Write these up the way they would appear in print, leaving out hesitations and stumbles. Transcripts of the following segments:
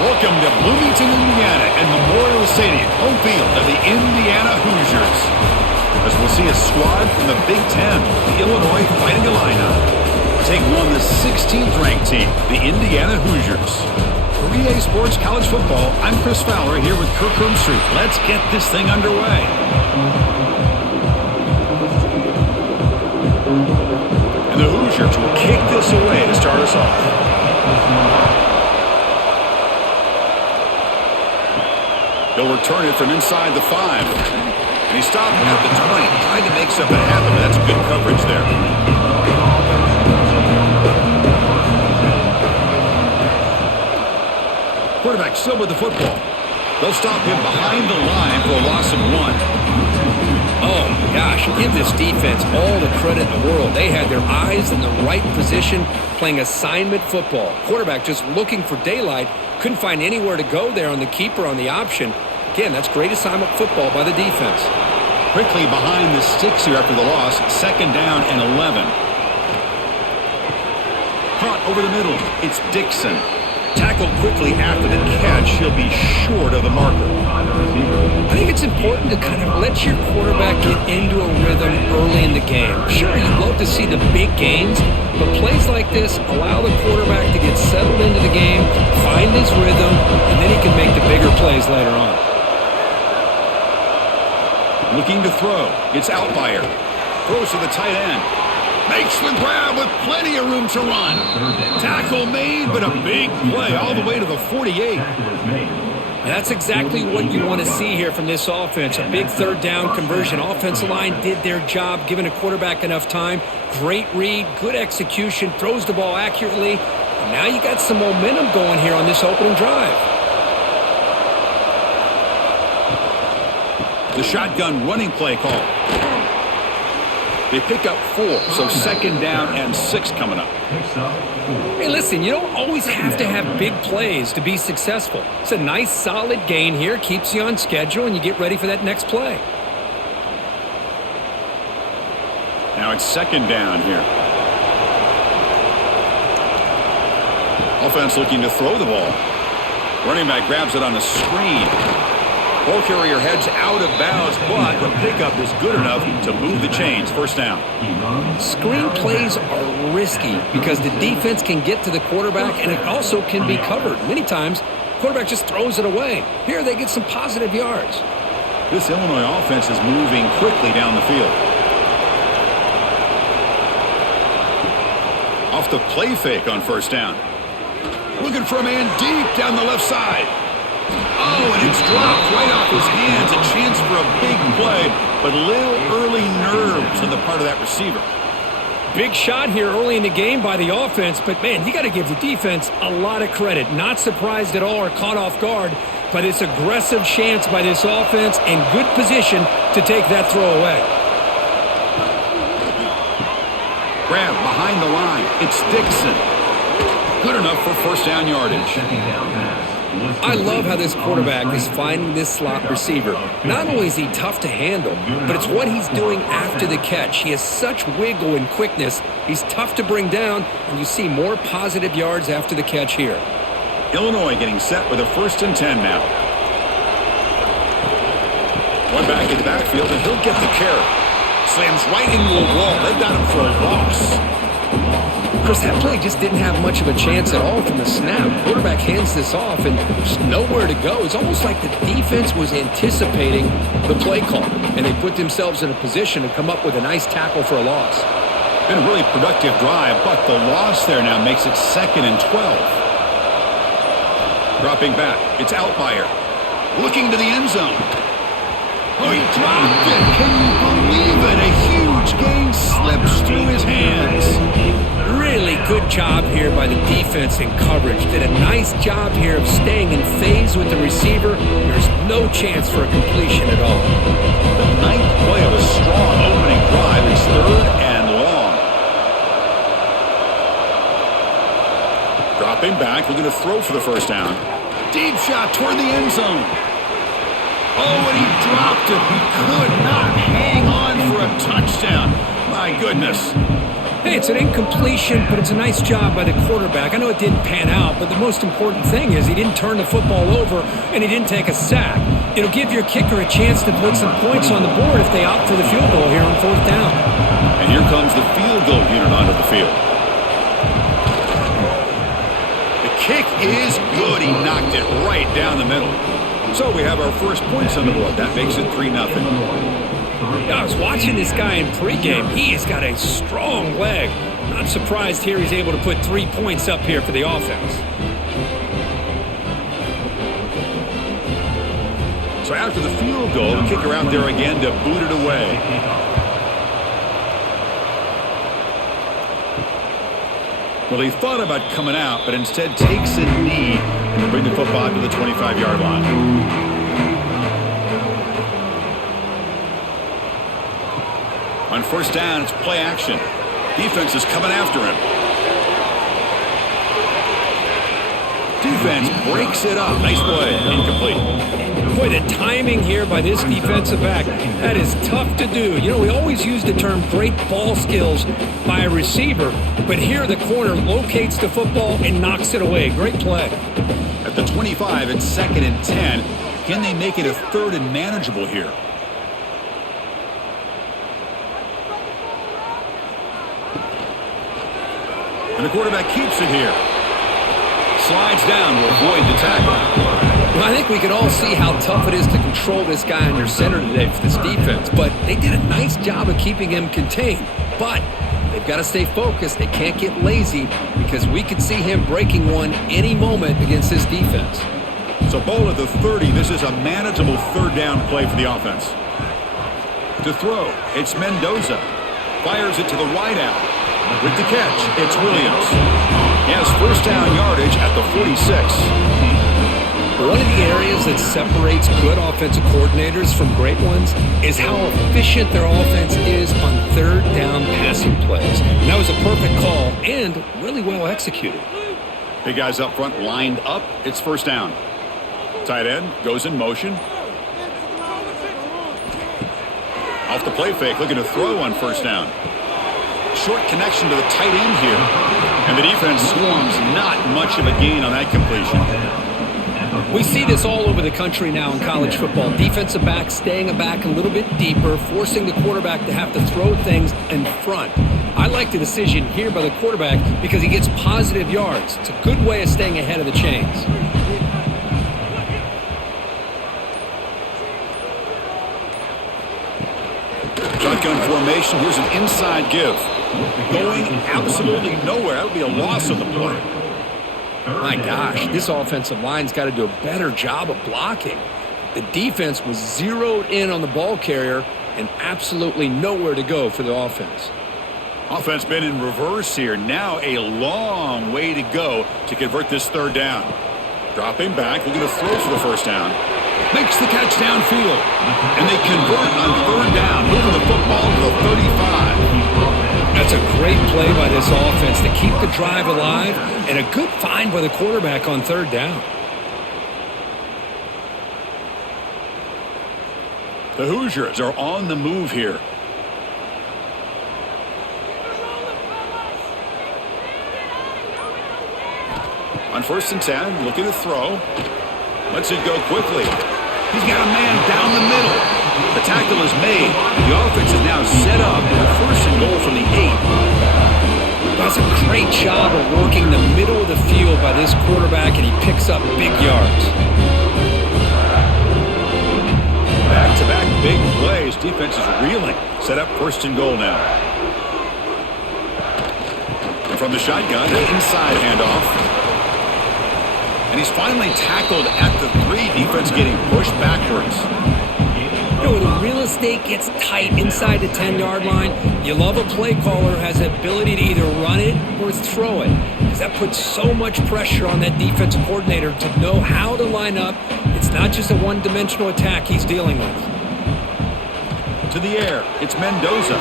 Welcome to Bloomington, Indiana, and Memorial Stadium, home field of the Indiana Hoosiers. As we'll see a squad from the Big Ten, the Illinois Fighting Illini, taking on the 16th-ranked team, the Indiana Hoosiers. For EA Sports College Football, I'm Chris Fowler here with Kirk Street. Let's get this thing underway. And the Hoosiers will kick this away to start us off. He'll return it from inside the 5. And he stopped at the 20, trying to make something happen, but that's good coverage there. Quarterback still with the football. They'll stop him behind the line for a loss of 1. Oh, my gosh, give this defense all the credit in the world. They had their eyes in the right position, playing assignment football. Quarterback just looking for daylight. Couldn't find anywhere to go there on the keeper on the option. Again, that's great assignment football by the defense. Quickly behind the sticks here after the loss. 2nd down and 11. Caught over the middle. It's Dixon. Tackled quickly after the catch. He'll be short of the marker. I think it's important to kind of let your quarterback get into a rhythm early in the game. Sure, you'd love to see the big gains, but plays like this allow the quarterback to get settled into the game, find his rhythm, and then he can make the bigger plays later on. Looking to throw. It's Outlier. Throws to the tight end. Makes the grab with plenty of room to run. Tackle made, but a big play all the way to the 48. That's exactly what you want to see here from this offense. A big 3rd down conversion. Offensive line did their job, giving a quarterback enough time. Great read, good execution, throws the ball accurately. And now you got some momentum going here on this opening drive. The shotgun running play call. They pick up 4, so 2nd down and 6 coming up. Hey, listen, you don't always have to have big plays to be successful. It's a nice, solid gain here, keeps you on schedule, and you get ready for that next play. Now it's 2nd down here. Offense looking to throw the ball. Running back grabs it on the screen. Ball carrier heads out of bounds, but the pickup is good enough to move the chains. 1st down. Screen plays are risky because the defense can get to the quarterback, and it also can be covered. Many times, quarterback just throws it away. Here, they get some positive yards. This Illinois offense is moving quickly down the field. Off the play fake on 1st down. Looking for a man deep down the left side. Oh, and it's dropped right off his hands. A chance for a big play, but little early nerves on the part of that receiver. Big shot here early in the game by the offense, but, man, you got to give the defense a lot of credit. Not surprised at all or caught off guard, but it's aggressive chance by this offense and good position to take that throw away. Grab behind the line. It's Dixon. Good enough for 1st down yardage. I love how this quarterback is finding this slot receiver. Not only is he tough to handle, but it's what he's doing after the catch. He has such wiggle and quickness. He's tough to bring down, and you see more positive yards after the catch here. Illinois getting set with a 1st and 10 now. One back in the backfield, and he'll get the carry. Slams right into a wall. They've got him for a loss. Chris, that play just didn't have much of a chance at all from the snap. Quarterback hands this off, and there's nowhere to go. It's almost like the defense was anticipating the play call, and they put themselves in a position to come up with a nice tackle for a loss. Been a really productive drive, but the loss there now makes it 2nd and 12. Dropping back, it's Outlier. Looking to the end zone. Oh, he dropped it. Can you believe it? A huge gain slips through his hands. Really good job here by the defense in coverage. Did a nice job here of staying in phase with the receiver. There's no chance for a completion at all. The 9th play of a strong opening drive. It's 3rd and long. Dropping back, looking to throw for the 1st down. Deep shot toward the end zone. Oh, and he dropped it. He could not hang on for a touchdown. My goodness. Hey, it's an incompletion, but it's a nice job by the quarterback. I know it didn't pan out, but the most important thing is he didn't turn the football over and he didn't take a sack. It'll give your kicker a chance to put some points on the board if they opt for the field goal here on 4th down. And here comes the field goal unit onto the field. The kick is good. He knocked it right down the middle. So we have our first points on the board. That makes it 3-0. I was watching this guy in pregame. He has got a strong leg. Not surprised here he's able to put 3 points up here for the offense. So after the field goal, the kicker out there again to boot it away. Well, he thought about coming out, but instead takes a knee and will bring the football to the 25-yard line. On 1st down, it's play action. Defense is coming after him. Defense breaks it up. Nice play. Incomplete. Boy, the timing here by this defensive back, that is tough to do. You know, we always use the term great ball skills by a receiver, but here the corner locates the football and knocks it away. Great play. At the 25, it's 2nd and 10. Can they make it a 3rd and manageable here? And the quarterback keeps it here. Slides down to avoid the tackle. Well, I think we can all see how tough it is to control this guy under center today for this defense, but they did a nice job of keeping him contained. But they've got to stay focused. They can't get lazy because we could see him breaking one any moment against this defense. So ball at the 30. This is a manageable 3rd down play for the offense. To throw, it's Mendoza. Fires it to the wideout. With the catch, it's Williams. He has 1st down yardage at the 46. One of the areas that separates good offensive coordinators from great ones is how efficient their offense is on 3rd down passing plays. And that was a perfect call and really well executed. Big guys up front lined up. It's 1st down. Tight end goes in motion. Off the play fake, looking to throw on 1st down. Short connection to the tight end here. And the defense swarms. Not much of a gain on that completion. We see this all over the country now in college football. Defensive backs staying back a little bit deeper, forcing the quarterback to have to throw things in front. I like the decision here by the quarterback because he gets positive yards. It's a good way of staying ahead of the chains. Shotgun formation. Here's an inside give. Going absolutely nowhere. That would be a loss of the play. My gosh, this offensive line's got to do a better job of blocking. The defense was zeroed in on the ball carrier and absolutely nowhere to go for the offense. Offense been in reverse here. Now a long way to go to convert this 3rd down. Dropping back, looking to throw for the 1st down. Makes the catch downfield. And they convert on 3rd down, moving the football to the 35. That's a great play by this offense to keep the drive alive and a good find by the quarterback on 3rd down. The Hoosiers are on the move here. On 1st and 10, looking to throw. Lets it go quickly. He's got a man down the middle. The tackle is made. The offense is now set up in a 1st and goal from the 8. That's a great job of working the middle of the field by this quarterback, and he picks up big yards. Back-to-back big plays. Defense is reeling. Set up 1st and goal now. And from the shotgun, an inside handoff. And he's finally tackled at the 3. Defense getting pushed backwards. You know, when the real estate gets tight inside the 10-yard line, you love a play caller who has the ability to either run it or throw it. Because that puts so much pressure on that defensive coordinator to know how to line up. It's not just a one-dimensional attack he's dealing with. To the air, it's Mendoza.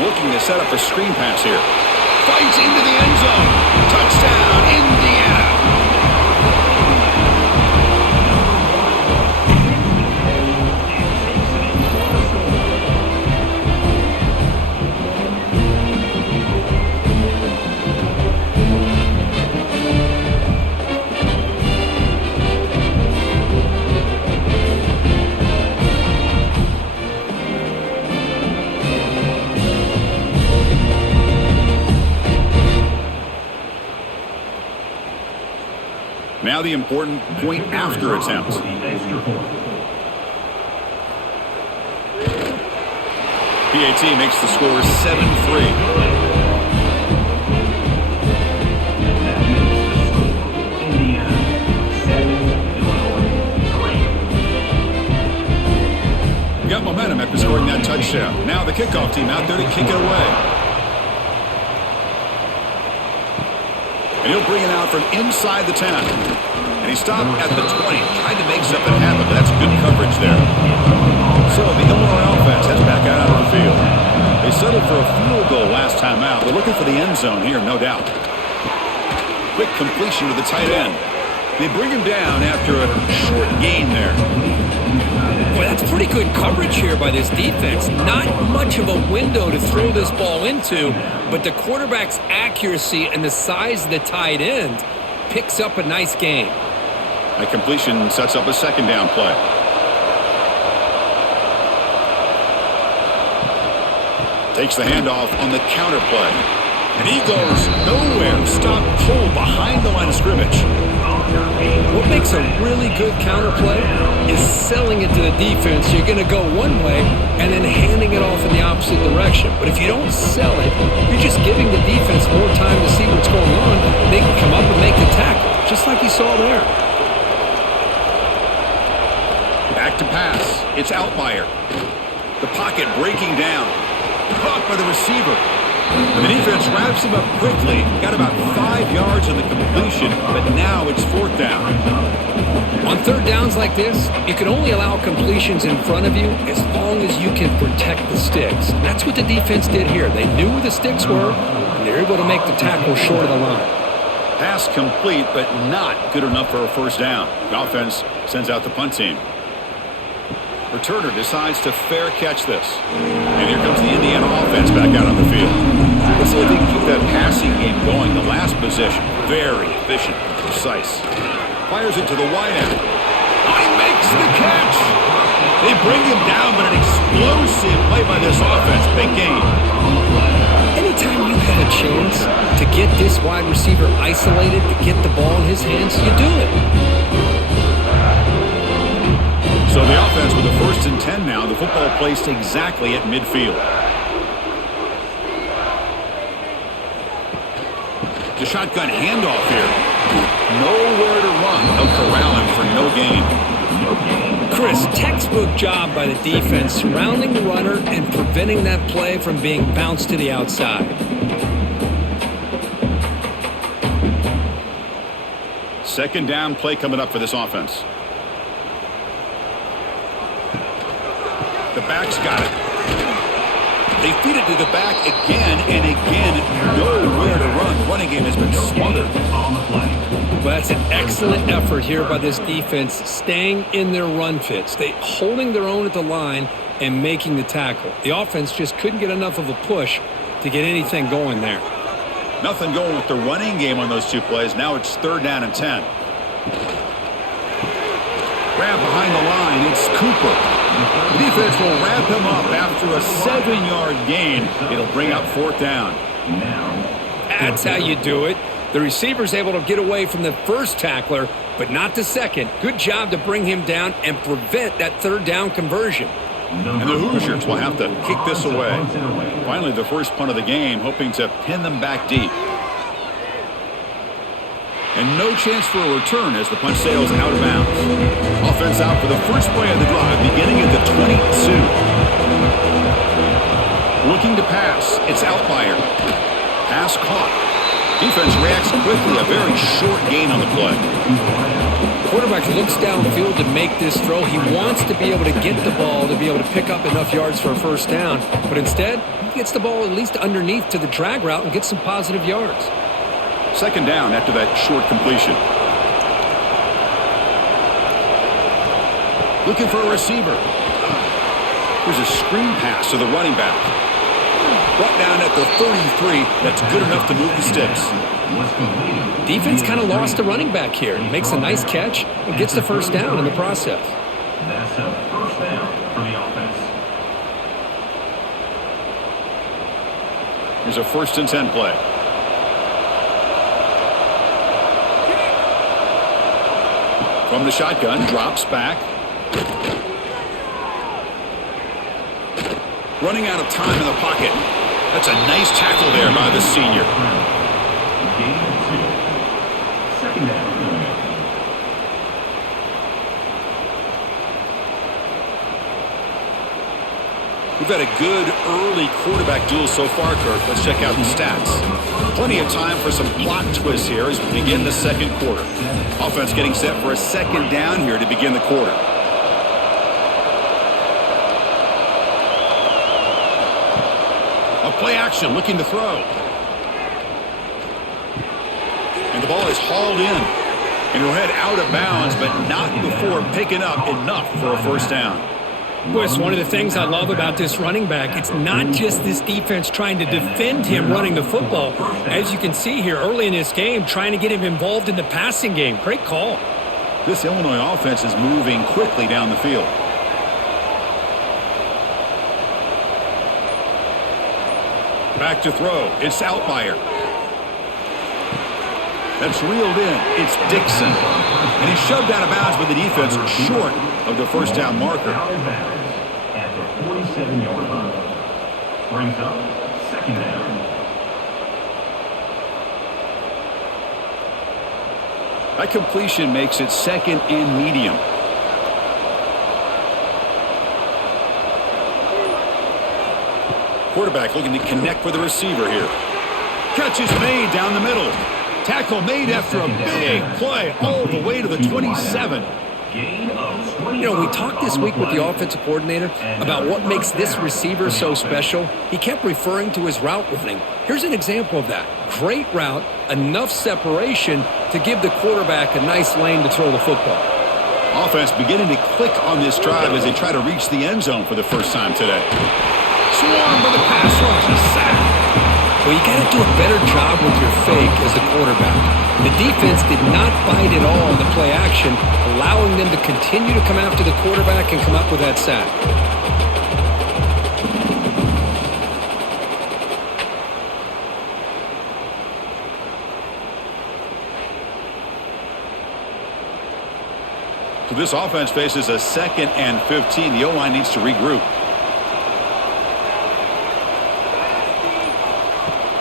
Looking to set up a screen pass here. Fights into the end zone. Touchdown, Indiana. Now the important point after attempt. PAT makes the score 7-3. Got momentum after scoring that touchdown. Now the kickoff team out there to kick it away. And he'll bring it out from inside the 10. And he stopped at the 20. Tried to make something happen, but that's good coverage there. So the Illinois offense heads back out onto the field. They settled for a field goal last time out. They're looking for the end zone here, no doubt. Quick completion to the tight end. They bring him down after a short gain there. Boy, that's pretty good coverage here by this defense. Not much of a window to throw this ball into, but the quarterback's accuracy and the size of the tight end picks up a nice gain. That completion sets up a second down play. Takes the handoff on the counter play. And he goes nowhere. Stop cold behind the line of scrimmage. What makes a really good counter play is selling it to the defense. You're going to go one way and then handing it off in the opposite direction. But if you don't sell it, you're just giving the defense more time to see what's going on. They can come up and make the tackle, just like you saw there. Back to pass. It's Outlier. The pocket breaking down. Caught by the receiver. And the defense wraps him up quickly. Got about 5 yards on the completion, but now it's fourth down. On third downs like this, you can only allow completions in front of you as long as you can protect the sticks. And that's what the defense did here. They knew where the sticks were, and they were able to make the tackle short of the line. Pass complete, but not good enough for a first down. The offense sends out the punt team. Returner decides to fair catch this. And here comes the Indiana offense back out on the field. Let's see if they can keep that passing game going. The last possession, very efficient and precise. Fires it to the wide end. Oh, he makes the catch! They bring him down, but an explosive play by this offense. Big game. Anytime you have a chance to get this wide receiver isolated, to get the ball in his hands, you do it. So the offense with the 1st and 10 now. The football placed exactly at midfield. The shotgun handoff here. Nowhere to run. They'll corral him for no gain. Chris, textbook job by the defense surrounding the runner and preventing that play from being bounced to the outside. Second down play coming up for this offense. The back's got it. They feed it to the back again and again. Nowhere to run. The running game has been smothered. Well, that's an excellent effort here by this defense, staying in their run fits. They holding their own at the line and making the tackle. The offense just couldn't get enough of a push to get anything going there. Nothing going with the running game on those two plays. Now it's 3rd down and 10. Grab behind the line. It's Cooper. The defense will wrap him up after a 7-yard gain. It'll bring up 4th down. That's how you do it. The receiver's able to get away from the first tackler, but not the second. Good job to bring him down and prevent that 3rd down conversion. And the Hoosiers will have to kick this away. Finally, the first punt of the game, hoping to pin them back deep. And no chance for a return as the punt sails out of bounds. Offense out for the first play of the drive, beginning at the 22. Looking to pass. It's Outlier. Pass caught. Defense reacts quickly. A very short gain on the play. Quarterback looks downfield to make this throw. He wants to be able to get the ball to be able to pick up enough yards for a first down. But instead, he gets the ball at least underneath to the drag route and gets some positive yards. Second down after that short completion. Looking for a receiver. Here's a screen pass to the running back. Brought down at the 33. That's good enough to move the sticks. Defense kind of lost the running back here. Makes a nice catch and gets the first down in the process. That's a first down for the offense. Here's a 1st and 10 play. From the shotgun, drops back. Running out of time in the pocket. That's a nice tackle there by the senior. Gain of 2. Second down. We've had a good early quarterback duel so far, Kirk. Let's check out the stats. Plenty of time for some plot twists here as we begin the second quarter. Offense getting set for a second down here to begin the quarter. A play action looking to throw. And the ball is hauled in. And he'll head out of bounds, but not before picking up enough for a first down. Boy, it's one of the things I love about this running back. It's not just this defense trying to defend him running the football. As you can see here early in this game, trying to get him involved in the passing game. Great call. This Illinois offense is moving quickly down the field. Back to throw. It's Outlier. That's reeled in. It's Dixon. And he's shoved out of bounds by the defense short of the first down marker. Out of bounds at the 47-yard line. Brings up second down. That completion makes it second and medium. Quarterback looking to connect with the receiver here. Catch is made down the middle. Tackle made after a big play all the way to the 27. You know, we talked this week with the offensive coordinator about what makes this receiver so special. He kept referring to his route running. Here's an example of that. Great route, enough separation to give the quarterback a nice lane to throw the football. Offense beginning to click on this drive as they try to reach the end zone for the first time today. Swarm with the pass rush. Sack. Well, you got to do a better job with your fake as the quarterback. The defense did not bite at all in the play action, allowing them to continue to come after the quarterback and come up with that sack. So this offense faces a second and 15. The O-line needs to regroup.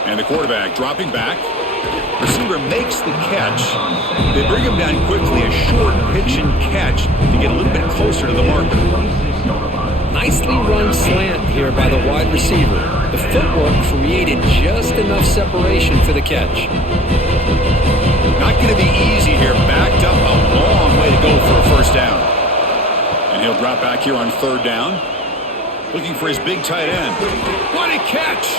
And the quarterback dropping back. Receiver makes the catch. They bring him down quickly. A short pitch and catch to get a little bit closer to the marker. Nicely run slant here by the wide receiver. The footwork created just enough separation for the catch. Not going to be easy here. Backed up a long way to go for a first down. And he'll drop back here on third down. Looking for his big tight end. What a catch!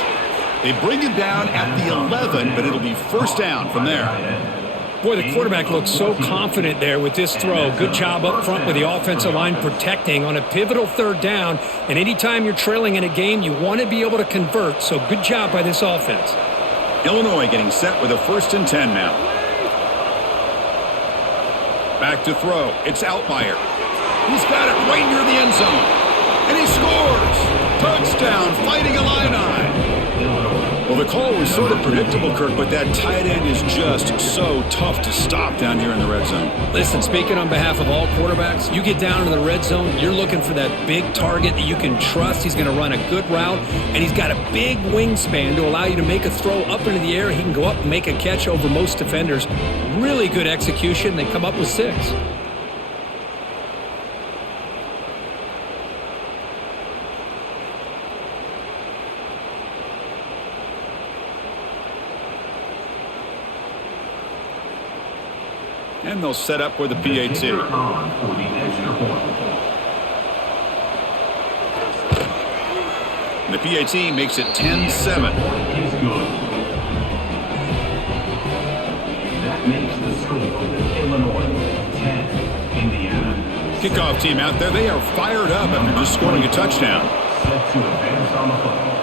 They bring him down at the 11, but it'll be first down from there. Boy, the quarterback looks so confident there with this throw. Good job up front with the offensive line protecting on a pivotal third down. And anytime you're trailing in a game, you want to be able to convert. So good job by this offense. Illinois getting set with a 1st and 10 now. Back to throw. It's Outlier. He's got it right near the end zone. And he scores! Touchdown, Fighting Illini! Well, the call was sort of predictable, Kirk, but that tight end is just so tough to stop down here in the red zone. Listen, speaking on behalf of all quarterbacks, you get down in the red zone, you're looking for that big target that you can trust. He's going to run a good route, and he's got a big wingspan to allow you to make a throw up into the air. He can go up and make a catch over most defenders. Really good execution. They come up with 6. And they'll set up with a PAT. And the PAT makes it 10-7. That makes the score Illinois 10, Indiana. Kickoff team out there, they are fired up after just scoring a touchdown. Set to advance on the football.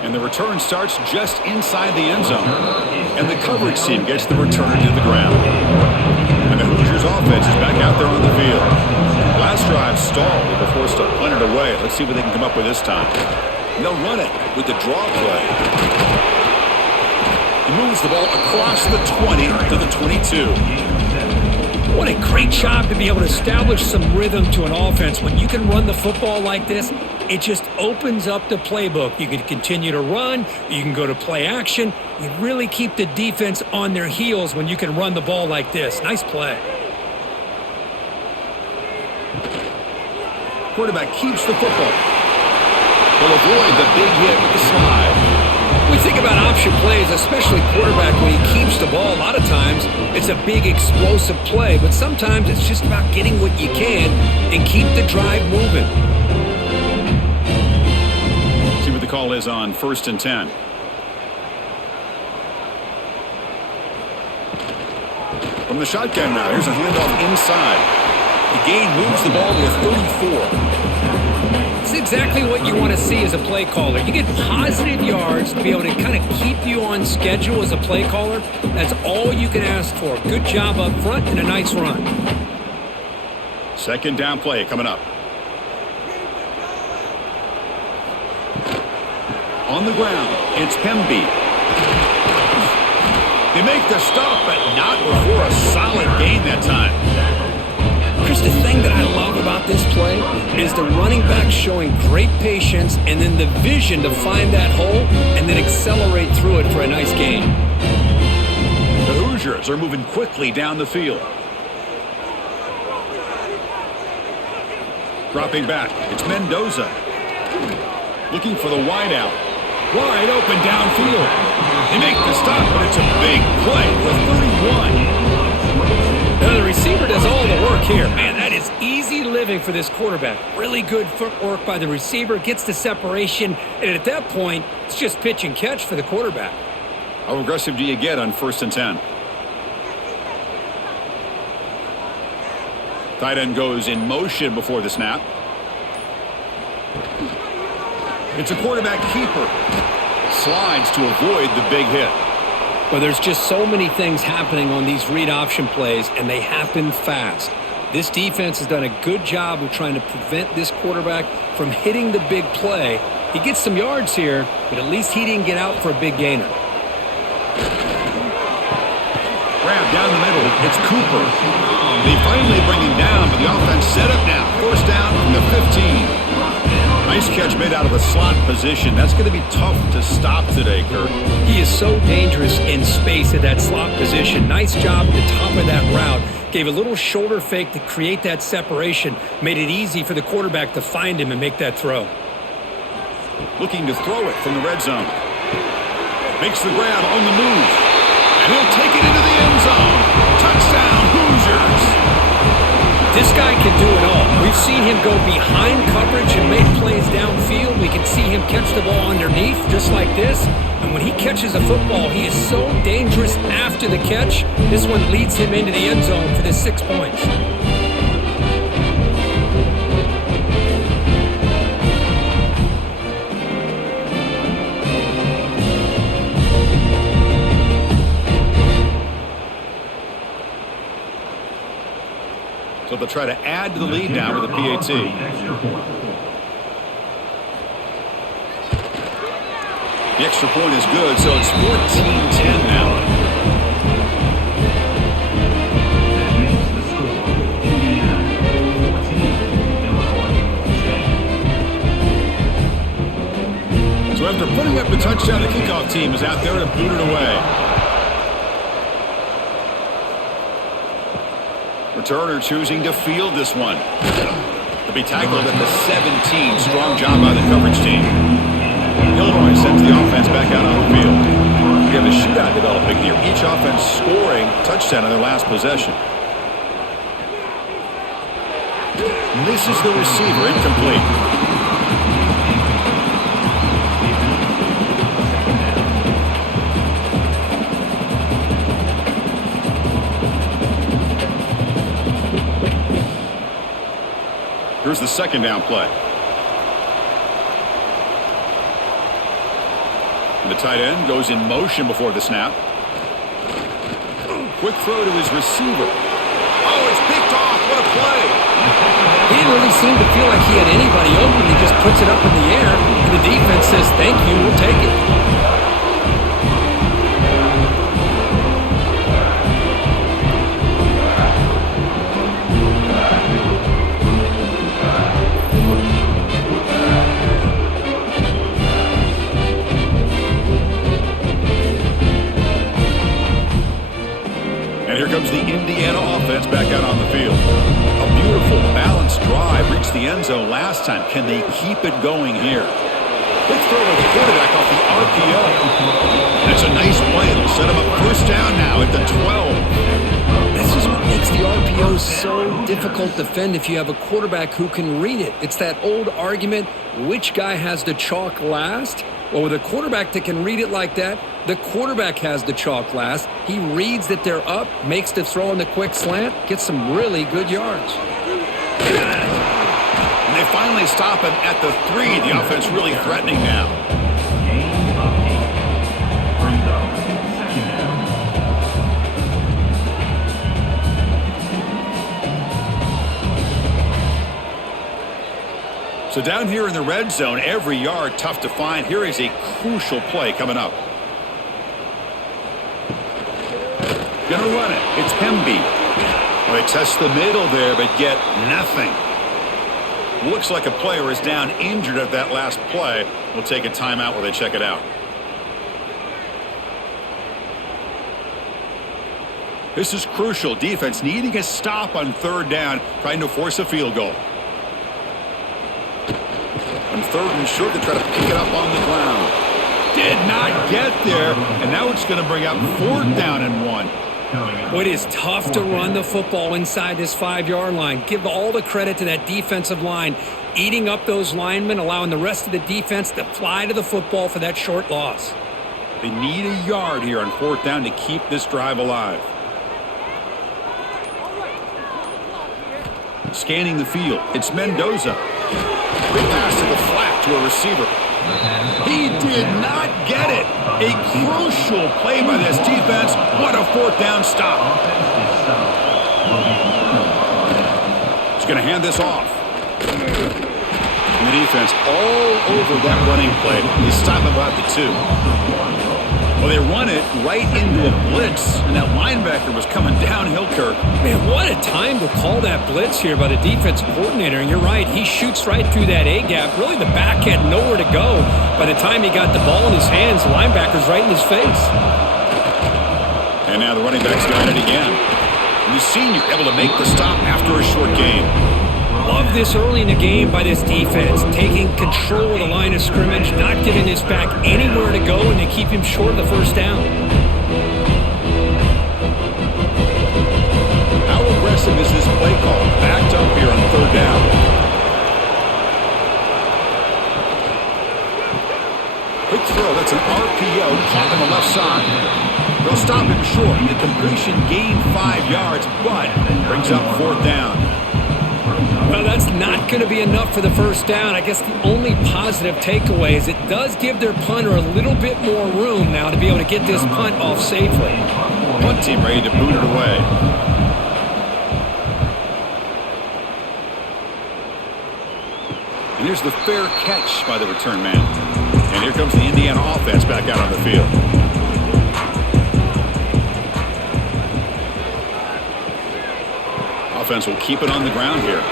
And the return starts just inside the end zone. And the coverage team gets the return to the ground. And the Hoosiers offense is back out there on the field. Last drive stalled. They were forced to punt it away. Let's see what they can come up with this time. And they'll run it with the draw play. He moves the ball across the 20 to the 22. What a great job to be able to establish some rhythm to an offense. When you can run the football like this, it just opens up the playbook. You can continue to run. You can go to play action. You really keep the defense on their heels when you can run the ball like this. Nice play. Quarterback keeps the football. He'll avoid the big hit with the slide. We think about option plays, especially quarterback, when he keeps the ball. A lot of times, it's a big explosive play, but sometimes it's just about getting what you can and keep the drive moving. See what the call is on 1st and 10. From the shotgun now, here's a handoff inside. The gain moves the ball to a 34. It's exactly what you want to see as a play caller. You get positive yards to be able to kind of keep you on schedule as a play caller. That's all you can ask for. Good job up front and a nice run. Second down play coming up. On the ground, it's Hemby. They make the stop, but not before a solid gain that time. Chris, the thing that I love about this play is the running back showing great patience and then the vision to find that hole and then accelerate through it for a nice gain. The Hoosiers are moving quickly down the field. Dropping back, it's Mendoza. Looking for the wideout. Wide open downfield. They make the stop, but it's a big play for 31. Now the receiver does all the work here. Man, that is easy living for this quarterback. Really good footwork by the receiver, gets the separation, and at that point, it's just pitch and catch for the quarterback. How aggressive do you get on 1st and 10? Tight end goes in motion before the snap. It's a quarterback keeper. Slides to avoid the big hit. Well, there's just so many things happening on these read option plays, and they happen fast. This defense has done a good job of trying to prevent this quarterback from hitting the big play. He gets some yards here, but at least he didn't get out for a big gainer. Grab down the middle. It's Cooper. They finally bring him down, but the offense set up now. First down from the 15. Nice catch made out of a slot position. That's going to be tough to stop today, Kurt. He is so dangerous in space at that slot position. Nice job at the top of that route. Gave a little shoulder fake to create that separation. Made it easy for the quarterback to find him and make that throw. Looking to throw it from the red zone. Makes the grab on the move. And he'll take it into the end zone. Touchdown, Hoosiers. This guy can do it all. We've seen him go behind coverage and make plays downfield. We can see him catch the ball underneath just like this. And when he catches a football, he is so dangerous after the catch. This one leads him into the end zone for the 6 points. So they'll try to add to the lead now with a PAT. The extra point is good, so it's 14-10 now. So after putting up the touchdown, the kickoff team is out there to boot it away. Returner choosing to field this one. To be tackled at the 17. Strong job by the coverage team. Illinois sends the offense back out on the field. We have a shootout developing here. Each offense scoring touchdown on their last possession. Misses the receiver, incomplete. Here's the second down play. And the tight end goes in motion before the snap. Quick throw to his receiver. Oh, it's picked off. What a play. He didn't really seem to feel like he had anybody open. He just puts it up in the air, and the defense says, thank you, we'll take it. And here comes the Indiana offense back out on the field. A beautiful, balanced drive reached the end zone last time. Can they keep it going here? Quick throw with the quarterback off the RPO. That's a nice play. It'll set him up first down now at the 12. This is what makes the RPO so difficult to defend if you have a quarterback who can read it. It's that old argument, which guy has the chalk last? Well, with a quarterback that can read it like that, the quarterback has the chalk last. He reads that they're up, makes the throw on the quick slant, gets some really good yards. And they finally stop him at the 3. The offense really threatening now. Gain of 8. Brings up second down. So down here in the red zone, every yard tough to find. Here is a crucial play coming up. Gonna run it. It's Hemby. Well, they test the middle there, but get nothing. Looks like a player is down injured at that last play. We'll take a timeout while they check it out. This is crucial. Defense needing a stop on third down, trying to force a field goal. On third and short, they try to pick it up on the ground. Did not get there, and now it's going to bring up 4th down and 1. Well, it is tough to run the football inside this 5-yard line. Give all the credit to that defensive line, eating up those linemen, allowing the rest of the defense to fly to the football for that short loss. They need a yard here on 4th down to keep this drive alive. Scanning the field, it's Mendoza. Quick pass to the flat to a receiver. He did not get it. A crucial play by this defense. What a 4th down stop. He's going to hand this off. And the defense all over that running play. They stop about the 2. Well, they run it right into a blitz, and that linebacker was coming downhill, Kirk. Man, what a time to call that blitz here by the defense coordinator. And you're right, he shoots right through that A-gap. Really, the back had nowhere to go. By the time he got the ball in his hands, the linebacker's right in his face. And now the running back's got it again. And the senior able to make the stop after a short gain. Love this early in the game by this defense, taking control of the line of scrimmage, not giving his back anywhere to go, and they keep him short of the first down. How aggressive is this play call? Backed up here on 3rd down. Quick throw, that's an RPO, caught on the left side. They'll stop him short. The completion gained 5 yards, but brings up 4th down. Well, that's not going to be enough for the first down. I guess the only positive takeaway is it does give their punter a little bit more room now to be able to get this punt off safely. Punt team ready to boot it away. And here's the fair catch by the return man. And here comes the Indiana offense back out on the field. Offense will keep it on the ground here.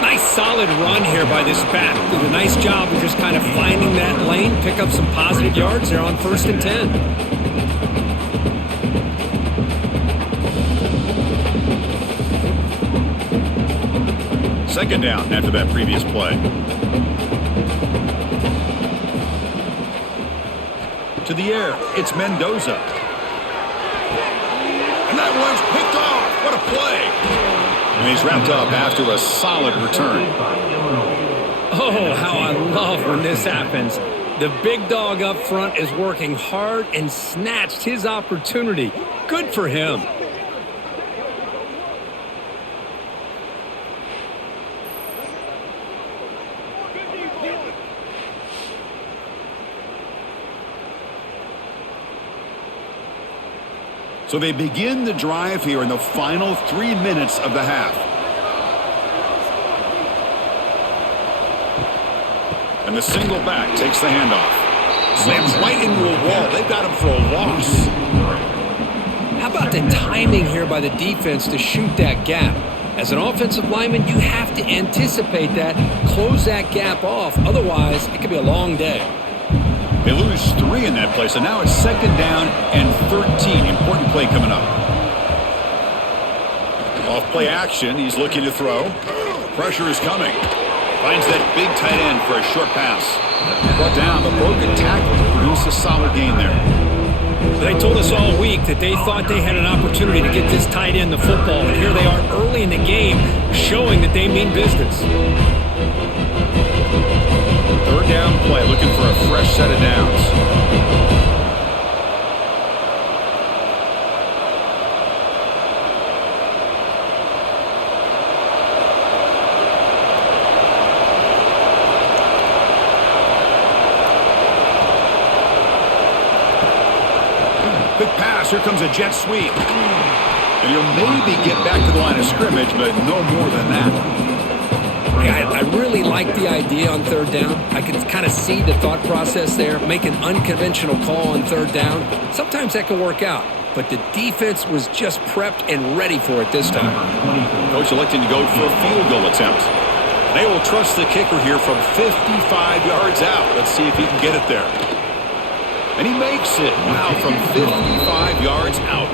Nice solid run here by this back. Did a nice job of just kind of finding that lane, pick up some positive yards there on 1st and 10. Second down after that previous play. To the air, it's Mendoza. And that one's picked off. What a play. And he's wrapped up after a solid return. Oh, how I love when this happens. The big dog up front is working hard and snatched his opportunity. Good for him. So they begin the drive here in the final 3 minutes of the half. And the single back takes the handoff. Slams right into a wall. They've got him for a loss. How about the timing here by the defense to shoot that gap? As an offensive lineman, you have to anticipate that, close that gap off. Otherwise, it could be a long day. They lose 3 in that play, so now it's 2nd down and 13. Important play coming up. Off play action, he's looking to throw. Pressure is coming. Finds that big tight end for a short pass. Brought down, but broken tackle to produce a solid gain there. They told us all week that they thought they had an opportunity to get this tight end the football, and here they are early in the game showing that they mean business. Third down play, looking for a fresh set of downs. Quick pass, here comes a jet sweep. And he'll maybe get back to the line of scrimmage, but no more than that. Yeah, I really like the idea on third down. I can kind of see the thought process there. Make an unconventional call on third down. Sometimes that can work out, but the defense was just prepped and ready for it this time. Coach electing to go for a field goal attempt. They will trust the kicker here from 55 yards out. Let's see if he can get it there. And he makes it. Wow, from 55 yards out.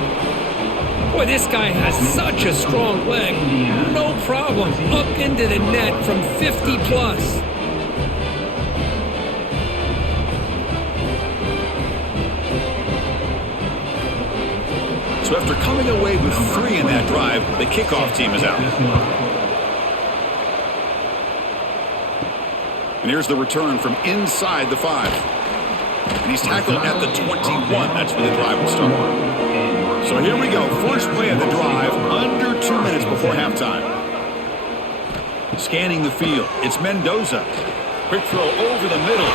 Boy, this guy has such a strong leg. No problem. Up into the net from 50 plus. So after coming away with 3 in that drive, the kickoff team is out. And here's the return from inside the 5. And he's tackled at the 21. That's where the drive will start. So here we go. First play of the drive, under 2 minutes before halftime. Scanning the field. It's Mendoza. Quick throw over the middle.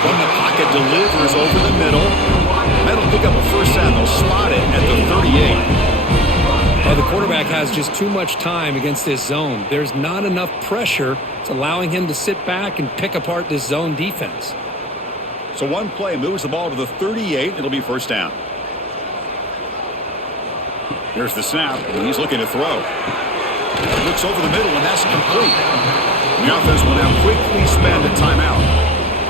From the pocket, delivers over the middle. That'll pick up a first down. They'll spot it at the 38. The quarterback has just too much time against this zone. There's not enough pressure. It's allowing him to sit back and pick apart this zone defense. So one play moves the ball to the 38. It'll be first down. Here's the snap, and he's looking to throw. Looks over the middle, and that's complete. The offense will now quickly spend a timeout.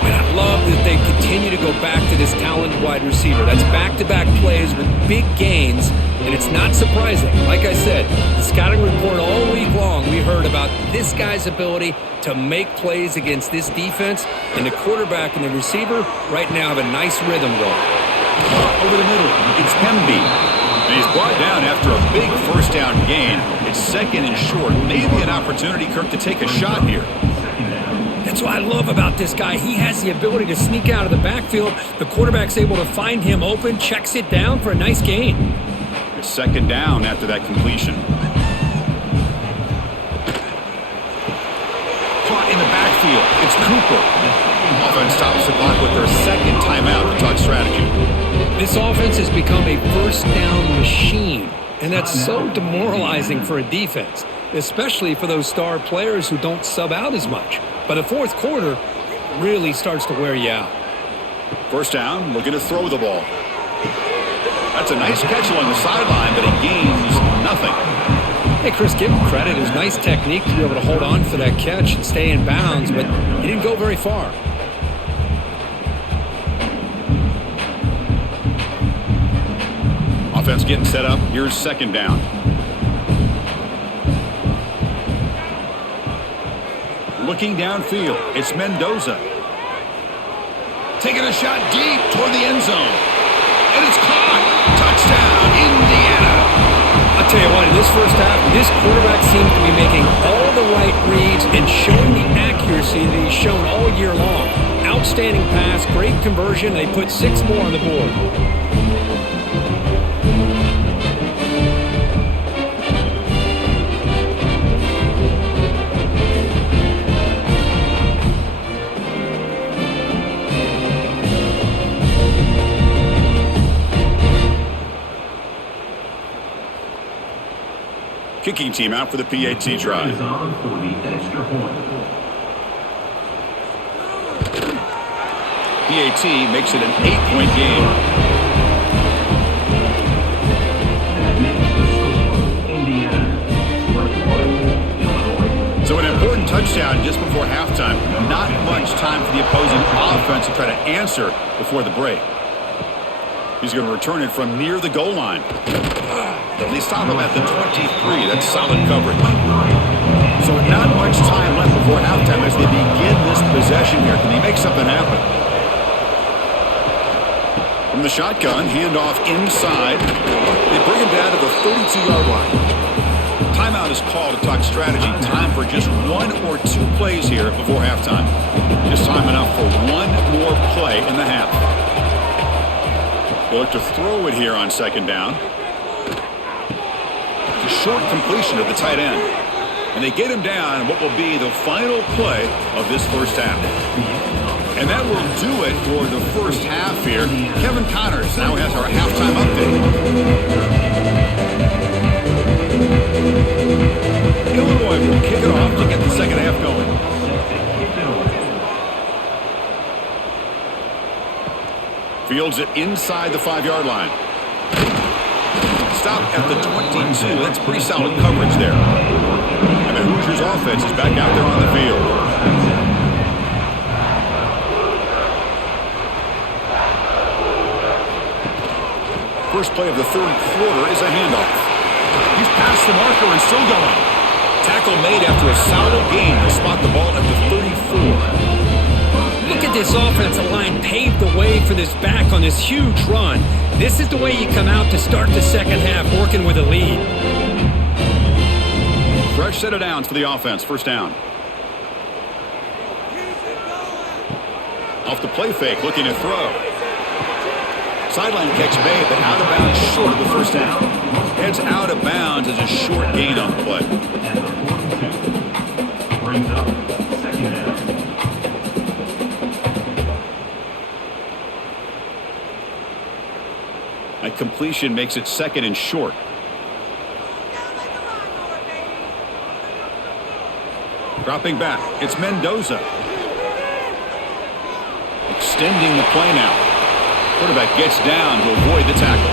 And I love that they continue to go back to this talented wide receiver. That's back-to-back plays with big gains, and it's not surprising. Like I said, the scouting report all week long, we heard about this guy's ability to make plays against this defense, and the quarterback and the receiver right now have a nice rhythm going. Over the middle, it's Hemby. And he's brought down after a big first down gain. It's second and short. Maybe an opportunity, Kirk, to take a shot here. That's what I love about this guy. He has the ability to sneak out of the backfield. The quarterback's able to find him open, checks it down for a nice gain. It's second down after that completion. Caught in the backfield. It's Cooper. Offense stops the clock with their second timeout to talk strategy. This offense has become a first down machine, and that's so demoralizing for a defense, especially for those star players who don't sub out as much. But the fourth quarter really starts to wear you out. First down, looking to throw the ball. That's a nice catch along the sideline, but he gains nothing. Hey, Chris, give him credit. It was nice technique to be able to hold on for that catch and stay in bounds, but he didn't go very far. Offense getting set up. Here's second down. Looking downfield. It's Mendoza. Taking a shot deep toward the end zone. And it's caught. Touchdown, Indiana. I'll tell you what, in this first half, this quarterback seems to be making all the right reads and showing the accuracy that he's shown all year long. Outstanding pass, great conversion. They put 6 more on the board. Kicking team out for the PAT try. PAT makes it an 8-point game. So an important touchdown just before halftime. Not much time for the opposing offense to try to answer before the break. He's going to return it from near the goal line. They stop him at the 23. That's solid coverage. So not much time left before halftime as they begin this possession here. Can he make something happen? From the shotgun, handoff inside. They bring him down to the 32-yard line. Timeout is called to talk strategy. Time for just 1 or 2 plays here before halftime. Just time enough for 1 more play in the half. They'll look to throw it here on second down. It's a short completion of the tight end. And they get him down what will be the final play of this first half. And that will do it for the first half here. Kevin Connors now has our halftime update. Illinois will kick it off to get the second half going. Fields it inside the 5-yard line. Stop at the 22. That's pretty solid coverage there. And the Hoosiers offense is back out there on the field. First play of the third quarter is a handoff. He's past the marker and still going. Tackle made after a solid gain to spot the ball at the 34. Look at this offensive line paved the way for this back on this huge run. This is the way you come out to start the second half, working with a lead. Fresh set of downs for the offense. First down. Off the play fake, looking to throw. Sideline catch made, but out of bounds short of the first down. Heads out of bounds as a short gain on the play. Brings up second down. A completion makes it second and short. Dropping back, it's Mendoza. Extending the play now. Quarterback gets down to avoid the tackle.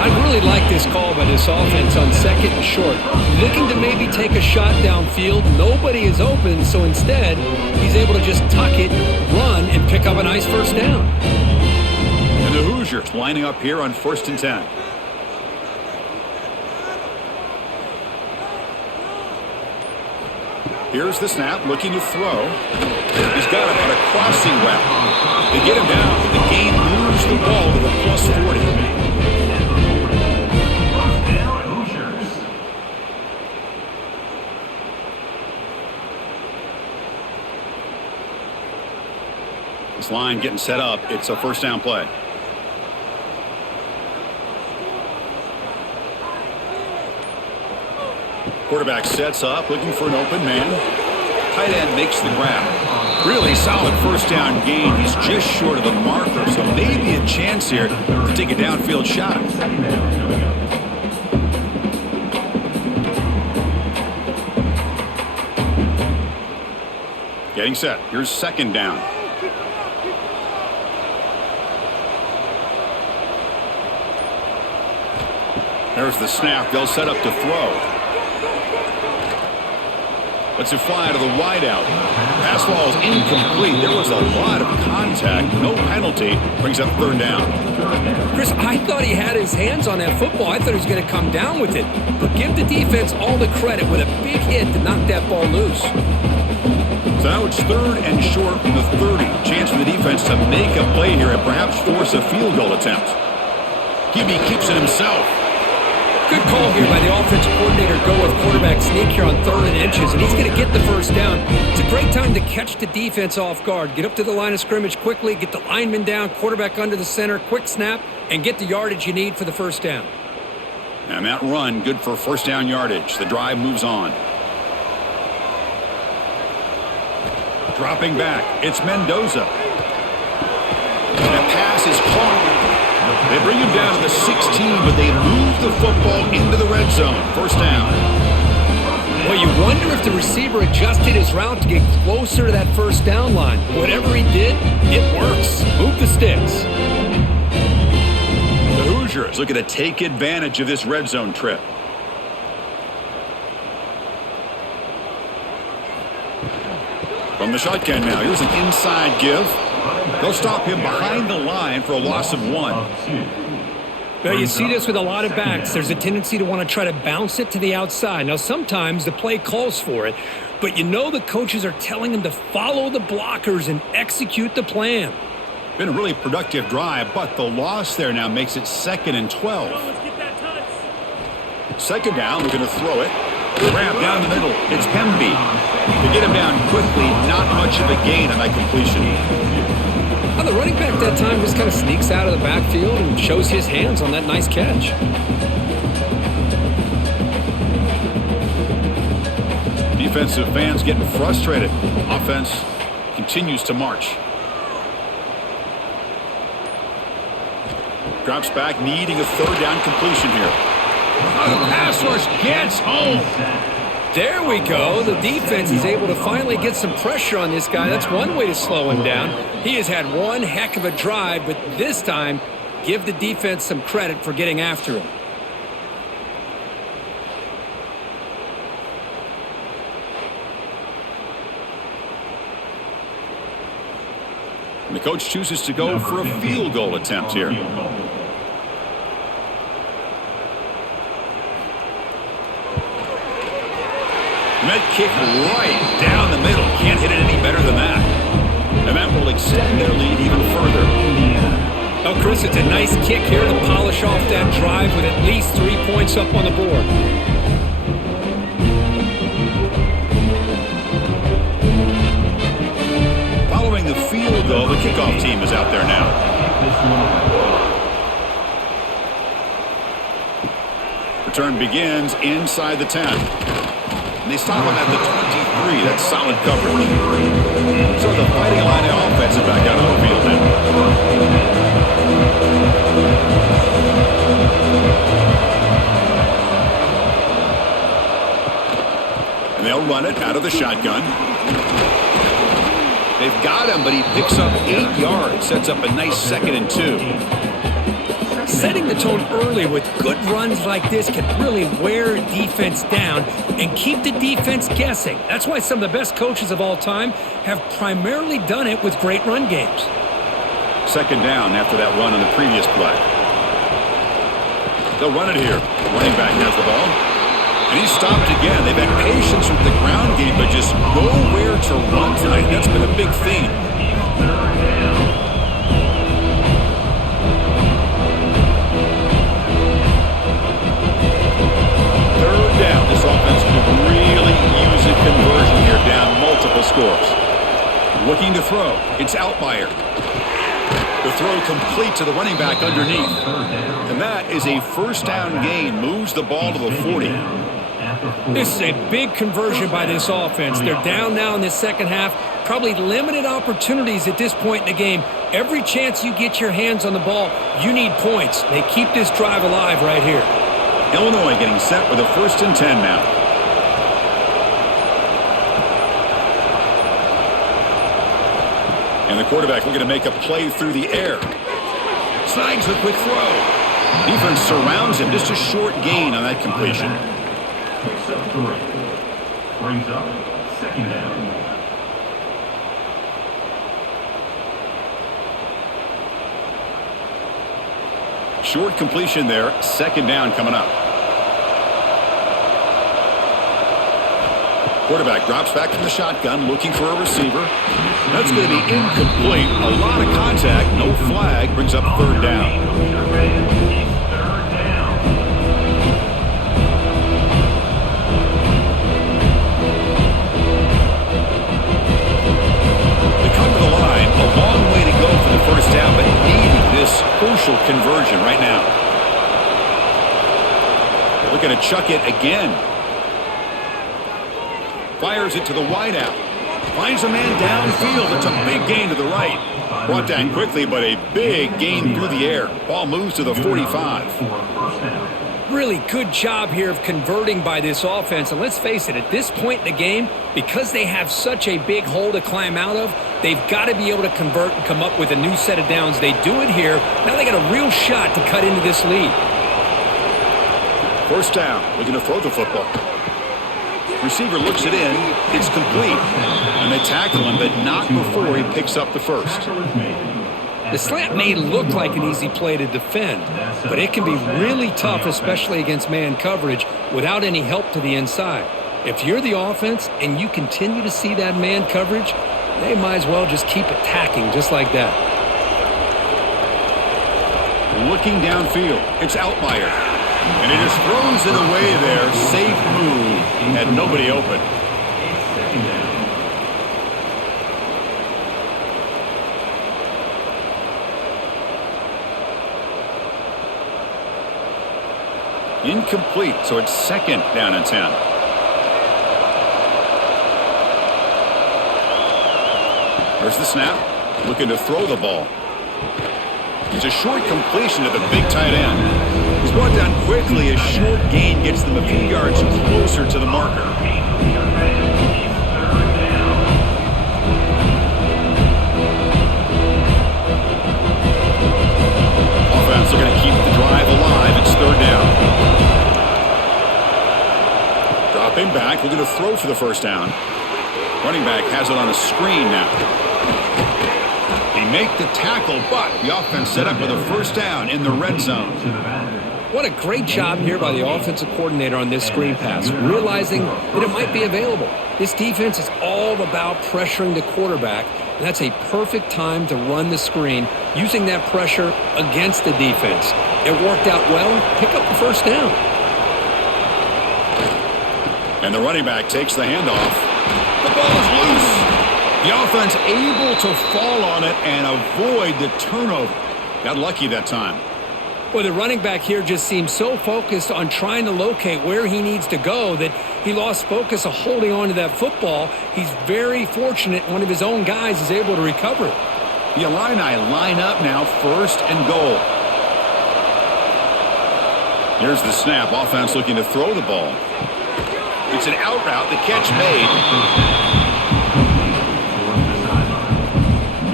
I really like this call by this offense on second and short. Looking to maybe take a shot downfield. Nobody is open, so instead, he's able to just tuck it, run, and pick up a nice first down. And the Hoosiers lining up here on 1st and 10. Here's the snap, looking to throw. He's got him on a crossing route. They get him down. The game moves the ball to the plus 40. This line getting set up. It's a first down play. Quarterback sets up, looking for an open man. Tight end makes the grab. Really solid first down gain. He's just short of the marker, so maybe a chance here to take a downfield shot. Getting set. Here's second down. There's the snap. They'll set up to throw. Lets it fly to the wideout. Pass ball is incomplete. There was a lot of contact. No penalty. Brings up third down. Chris, I thought he had his hands on that football. I thought he was going to come down with it. But give the defense all the credit with a big hit to knock that ball loose. So now it's third and short from the 30. Chance for the defense to make a play here and perhaps force a field goal attempt. QB keeps it himself. Good call here by the offensive coordinator. Go with quarterback sneak here on 3rd and inches, and he's going to get the first down. It's a great time to catch the defense off guard. Get up to the line of scrimmage quickly, get the lineman down, quarterback under the center, quick snap, and get the yardage you need for the first down. And that run, good for first down yardage. The drive moves on. Dropping back, it's Mendoza. That pass is caught. They bring him down to the 16, but they move the football into the red zone. First down. Well, you wonder if the receiver adjusted his route to get closer to that first down line. Whatever he did, it works. Move the sticks. The Hoosiers looking to take advantage of this red zone trip. From the shotgun now, here's an inside give. They'll stop him behind the line for a loss of 1. Well, you see this with a lot of backs. There's a tendency to want to try to bounce it to the outside. Now, sometimes the play calls for it, but you know the coaches are telling them to follow the blockers and execute the plan. Been a really productive drive, but the loss there now makes it 2nd and 12. Second down, we're going to throw it. Grab down the middle. It's Pemby. To get him down quickly, not much of a gain on that completion. Well, the running back that time just kind of sneaks out of the backfield and shows his hands on that nice catch. Defensive fans getting frustrated. Offense continues to march. Drops back, needing a 3rd down completion here. Oh, the pass rush gets home. There we go. The defense is able to finally get some pressure on this guy. That's one way to slow him down. He has had one heck of a drive, but this time, give the defense some credit for getting after him. And the coach chooses to go for a field goal attempt here. And that kick right down the middle. Can't hit it any better than that. And that will extend their lead even further. Oh, Chris, it's a nice kick here to polish off that drive with at least 3 points up on the board. Following the field goal, the kickoff team is out there now. Return begins inside the 10. And they stop him at the 23. That's solid coverage. So the Fighting Illini offense is back out on the field now. And they'll run it out of the shotgun. They've got him, but he picks up 8 yards. Sets up a nice 2nd and 2. Setting the tone early with good runs like this can really wear a defense down and keep the defense guessing. That's why some of the best coaches of all time have primarily done it with great run games. 2nd down after that run on the previous play. They'll run it here. The running back has the ball. And he's stopped again. They've had patience with the ground game, but just nowhere to run tonight. That's been a big theme. Down. This offense could really use a conversion here, down multiple scores. Looking to throw. It's Outlier. The throw complete to the running back underneath. And that is a 1st down gain. Moves the ball to the 40. This is a big conversion by this offense. They're down now in this second half. Probably limited opportunities at this point in the game. Every chance you get your hands on the ball, you need points. They keep this drive alive right here. Illinois getting set with a 1st and 10 now. And the quarterback looking to make a play through the air. Snags the quick throw. Defense surrounds him. Just a short gain on that completion. Picks up 3. Brings up 2nd down. Short completion there. 2nd down coming up. Quarterback drops back from the shotgun, looking for a receiver. That's going to be incomplete. A lot of contact, no flag, brings up 3rd down. A long way to go for the 1st down, but needing this crucial conversion right now. Looking to chuck it again. Fires it to the wideout. Finds a man downfield. It's a big gain to the right. Brought down quickly, but a big gain through the air. Ball moves to the 45. Really good job here of converting by this offense. And let's face it, at this point in the game, because they have such a big hole to climb out of, they've got to be able to convert and come up with a new set of downs. They do it here. Now they got a real shot to cut into this lead. 1st down. Looking to throw the football. Receiver looks it in. It's complete. And they tackle him, but not before he picks up the 1st. The slant may look like an easy play to defend, but it can be really tough, especially against man coverage, without any help to the inside. If you're the offense and you continue to see that man coverage, they might as well just keep attacking just like that. Looking downfield, it's Outlier. And he just throws it away there. Safe move. Had nobody open. Incomplete, so it's 2nd down and 10. There's the snap. Looking to throw the ball. It's a short completion to the big tight end. He's brought down quickly. A short gain gets them a few yards closer to the marker. Offense looking to keep the drive alive. It's 3rd down. Dropping back, looking to throw for the 1st down. Running back has it on a screen now. They make the tackle, but the offense set up with a 1st down in the red zone. What a great job here by the offensive coordinator on this screen pass, realizing that it might be available. This defense is all about pressuring the quarterback, and that's a perfect time to run the screen, using that pressure against the defense. It worked out well. Pick up the 1st down. And the running back takes the handoff. The ball is loose. The offense able to fall on it and avoid the turnover. Got lucky that time. Well, the running back here just seems so focused on trying to locate where he needs to go that he lost focus of holding on to that football. He's very fortunate one of his own guys is able to recover it. The Illini line up now, 1st and goal. Here's the snap. Offense looking to throw the ball. It's an out route. The catch made.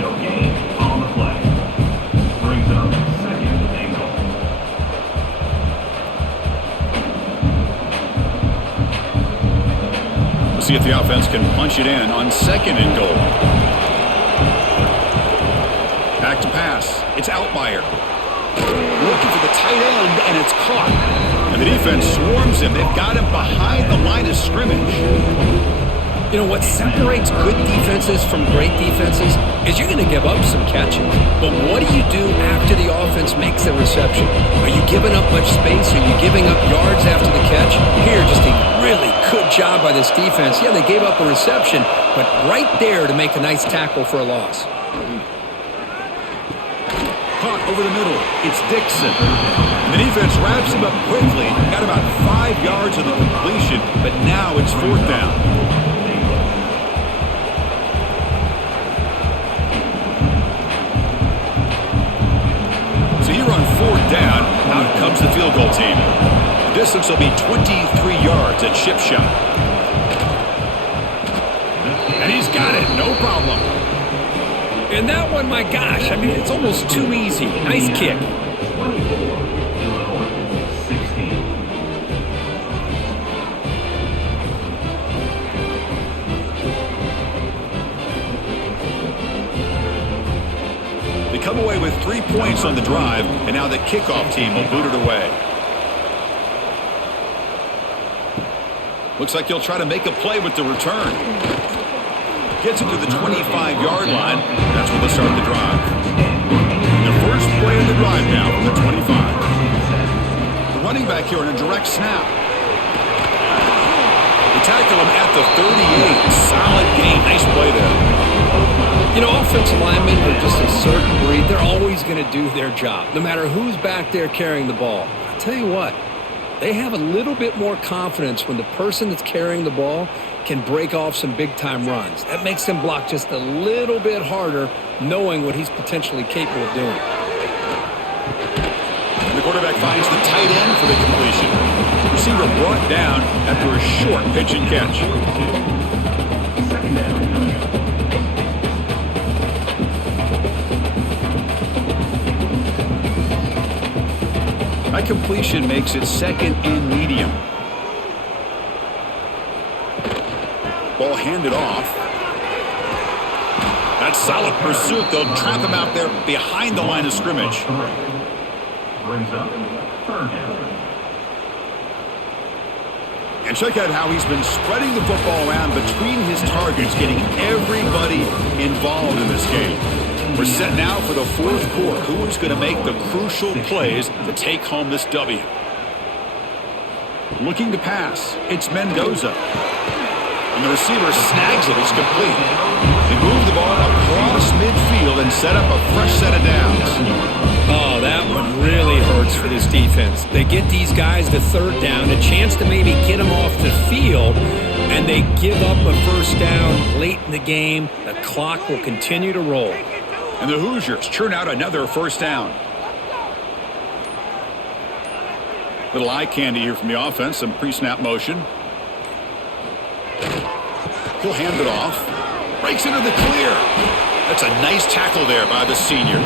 No gain on the play. Brings up 2nd and goal. We'll see if the offense can punch it in on 2nd and goal. Back to pass. It's Outlier. Looking for the tight end, and it's caught. And the defense swarms him. They've got him behind the line of scrimmage. You know, what separates good defenses from great defenses is you're going to give up some catches. But what do you do after the offense makes the reception? Are you giving up much space? Are you giving up yards after the catch? Here, just a really good job by this defense. Yeah, they gave up a reception, but right there to make a nice tackle for a loss. Caught over the middle. It's Dixon. The defense wraps him up quickly. Got about 5 yards of the completion, but now it's 4th down. So here on 4th down, out comes the field goal team. The distance will be 23 yards at chip shot. And he's got it, no problem. And that one, my gosh, I mean, it's almost too easy. Nice kick. 24, Illinois, 16. They come away with 3 points on the drive, and now the kickoff team will boot it away. Looks like he'll try to make a play with the return. Gets it to the 25-yard line. That's where they'll start the drive. The first play of the drive now from the 25. The running back here on a direct snap. They tackle him at the 38. Solid gain. Nice play there. You know, offensive linemen are just a certain breed. They're always going to do their job, no matter who's back there carrying the ball. I'll tell you what, they have a little bit more confidence when the person that's carrying the ball can break off some big-time runs. That makes them block just a little bit harder, knowing what he's potentially capable of doing. And the quarterback finds the tight end for the completion. Receiver brought down after a short pitch and catch. 2nd down. That completion makes it 2nd and medium. Ball handed off. That's solid pursuit. They'll trap him out there behind the line of scrimmage. Brings up third down. And check out how he's been spreading the football around between his targets, getting everybody involved in this game. We're set now for the fourth quarter. Who is going to make the crucial plays to take home this W? Looking to pass. It's Mendoza. And the receiver snags it. It's complete. They move the ball across midfield and set up a fresh set of downs. Oh, that one really hurts for this defense. They get these guys to third down, a chance to maybe get them off the field, and they give up a first down late in the game. The clock will continue to roll. And the Hoosiers churn out another first down. Little eye candy here from the offense, some pre-snap motion. He'll hand it off. Breaks into the clear. That's a nice tackle there by the senior.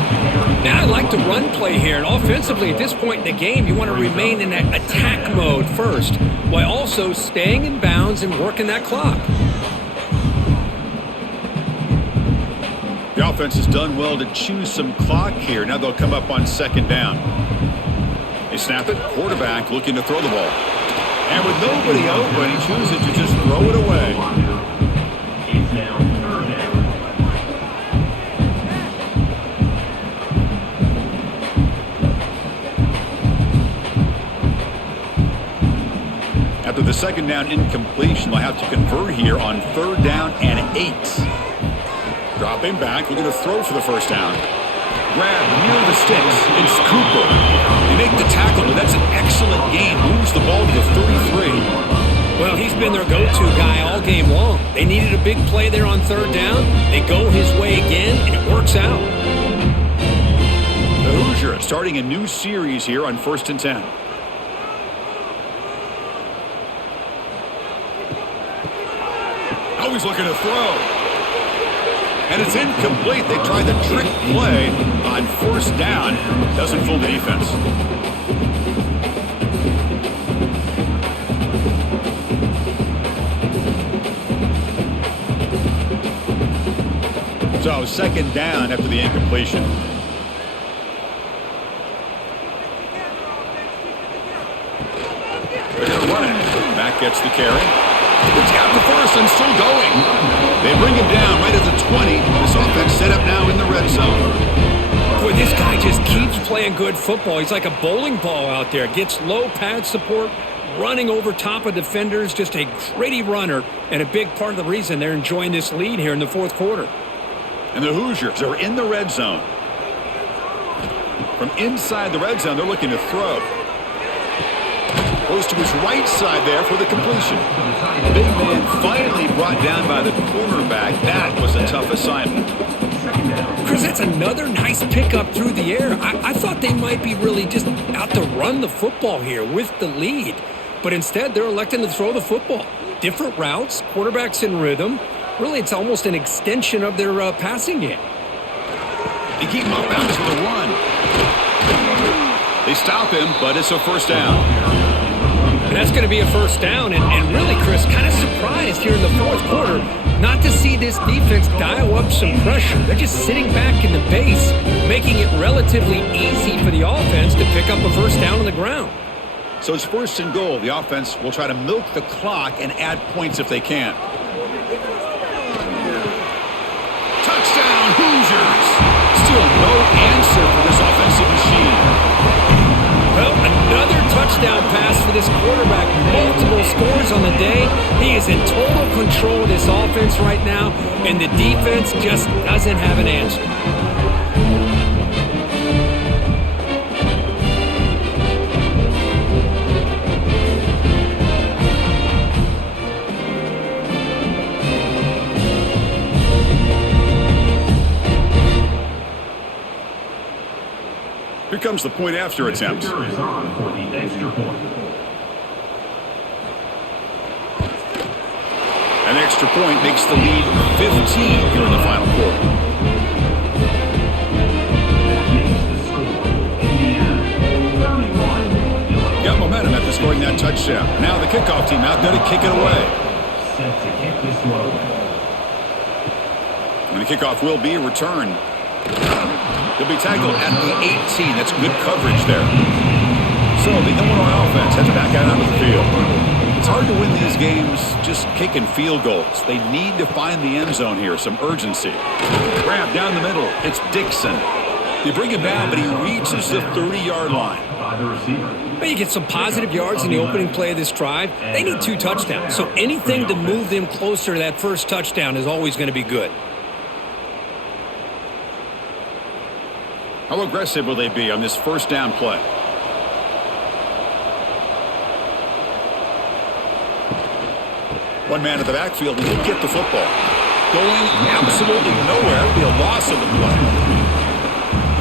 Now I like the run play here, and offensively at this point in the game, you want to remain in that attack mode first, while also staying in bounds and working that clock. The offense has done well to choose some clock here. Now they'll come up on second down. They snap it. Quarterback looking to throw the ball. And with nobody open, he chooses to just throw it away. It's now third down. After the second down incompletion, they'll have to convert here on third down and 8. Dropping back, looking to throw for the first down. Grab near the sticks. It's Cooper. They make the tackle, but that's an excellent game. Moves the ball to the 33. Well, he's been their go-to guy all game long. They needed a big play there on third down. They go his way again, and it works out. The Hoosiers starting a new series here on 1st and 10. Always looking to throw. And it's incomplete. They try the trick play on first down. Doesn't fool the defense. So second down after the incompletion. They're going to run it. Back gets the carry. It's got the first and still going. They bring him down right at the 20. This offense set up now in the red zone. Boy, this guy just keeps playing good football. He's like a bowling ball out there. Gets low pad support, running over top of defenders. Just a gritty runner, and a big part of the reason they're enjoying this lead here in the fourth quarter. And the Hoosiers are in the red zone. From inside the red zone, they're looking to throw. Goes to his right side there for the completion. Big man finally brought down by the cornerback. That was a tough assignment. Chris, that's another nice pickup through the air. I thought they might be really just out to run the football here with the lead. But instead, they're electing to throw the football. Different routes, quarterbacks in rhythm. Really, it's almost an extension of their passing game. They keep him up bounds with a run. They stop him, but it's a first down. And that's going to be a first down. And really, Chris, kind of surprised here in the fourth quarter not to see this defense dial up some pressure. They're just sitting back in the base, making it relatively easy for the offense to pick up a first down on the ground. So it's 1st and goal. The offense will try to milk the clock and add points if they can. Touchdown, Hoosiers! Still no answer for this offensive machine. Well, another touchdown pass for this quarterback. Multiple scores on the day. He is in total control of this offense right now, and the defense just doesn't have an answer. Here comes the point after attempt. Is on for the extra point. An extra point makes the lead 15 here in the final quarter. Got momentum after scoring that touchdown. Now the kickoff team out there to kick it away. Set to kick this one away. And the kickoff will be returned. He'll be tackled at the 18. That's good coverage there. So the Illinois offense heads back out onto the field. It's hard to win these games just kicking field goals. They need to find the end zone here, some urgency. Grab down the middle. It's Dixon. They bring him down, but he reaches the 30-yard line. Well, you get some positive yards in the opening play of this drive. They need 2 touchdowns, so anything to move them closer to that first touchdown is always going to be good. How aggressive will they be on this first down play? One man in the backfield, and he'll get the football. Going absolutely nowhere. It'll be a loss of the play.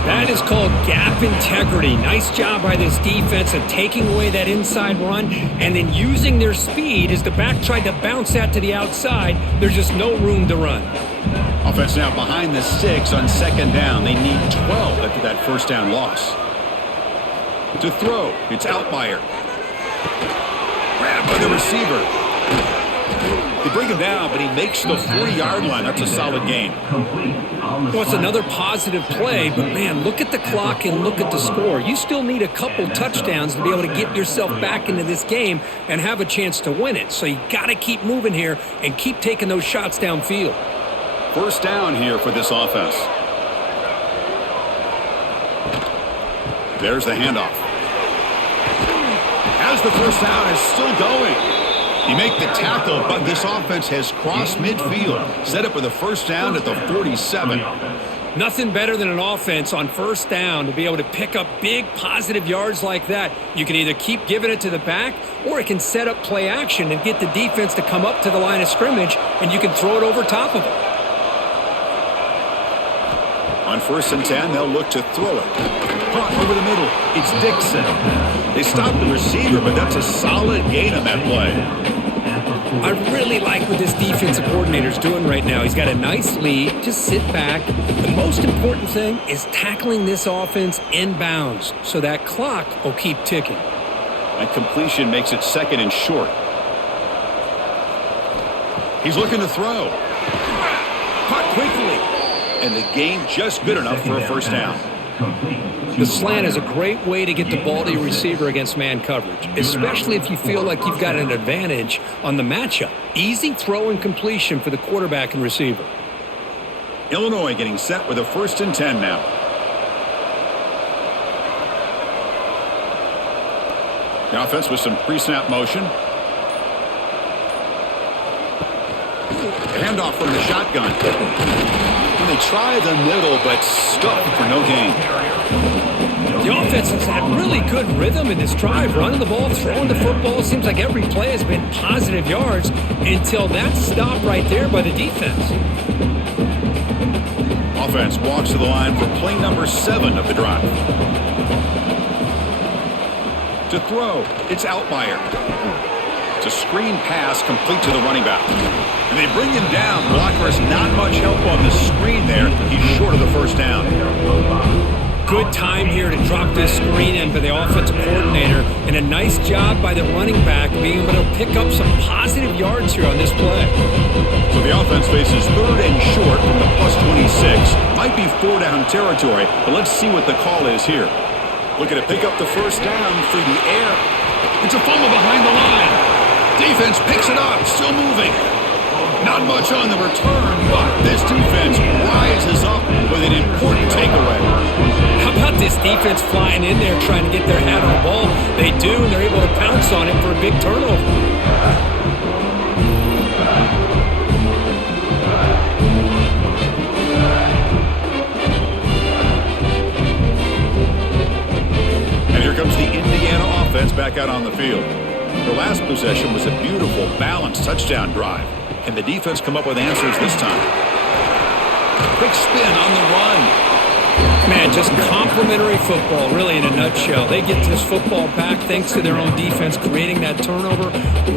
That is called gap integrity. Nice job by this defense of taking away that inside run and then using their speed as the back tried to bounce that to the outside. There's just no room to run. Offense now behind the 6 on second down. They need 12 after that first down loss. To throw, it's Outlier. Grabbed by the receiver. They bring him down, but he makes the 40-yard line. That's a solid gain. Well, it's another positive play, but, man, look at the clock and look at the score. You still need a couple touchdowns to be able to get yourself back into this game and have a chance to win it. So you got to keep moving here and keep taking those shots downfield. First down here for this offense. There's the handoff. As the first down is still going. You make the tackle, but this offense has crossed midfield. Set up with a first down at the 47. Nothing better than an offense on first down to be able to pick up big positive yards like that. You can either keep giving it to the back, or it can set up play action and get the defense to come up to the line of scrimmage, and you can throw it over top of it. On 1st and 10, they'll look to throw it. Caught over the middle. It's Dixon. They stopped the receiver, but that's a solid gain on that play. I really like what this defensive coordinator's doing right now. He's got a nice lead. Just sit back. The most important thing is tackling this offense inbounds so that clock will keep ticking. And completion makes it 2nd and short. He's looking to throw. Caught quickly. And the gain just good enough for a first down. The slant is a great way to get the ball to your receiver against man coverage, especially if you feel like you've got an advantage on the matchup. Easy throw and completion for the quarterback and receiver. Illinois getting set with a 1st and 10 now. The offense with some pre-snap motion. The handoff from the shotgun. And they try the middle, but stuck for no gain. The offense has had really good rhythm in this drive, running the ball, throwing the football. It seems like every play has been positive yards until that stop right there by the defense. Offense walks to the line for play number 7 of the drive. To throw, it's Outlier. It's a screen pass complete to the running back. And they bring him down. Blockers not much help on the screen there. He's short of the first down. Good time here to drop this screen in for the offensive coordinator, and a nice job by the running back being able to pick up some positive yards here on this play. So the offense faces 3rd and short from the +26. Might be 4-down territory, but let's see what the call is here. Looking to pick up the first down through the air. It's a fumble behind the line. Defense picks it up, still moving. Not much on the return, but this defense rises up with an important takeaway. How about this defense flying in there trying to get their hat on the ball? They do, and they're able to pounce on it for a big turnover. And here comes the Indiana offense back out on the field. Their last possession was a beautiful, balanced touchdown drive. And the defense come up with answers this time. Quick spin on the run. Man, just complimentary football, really, in a nutshell. They get this football back thanks to their own defense, creating that turnover,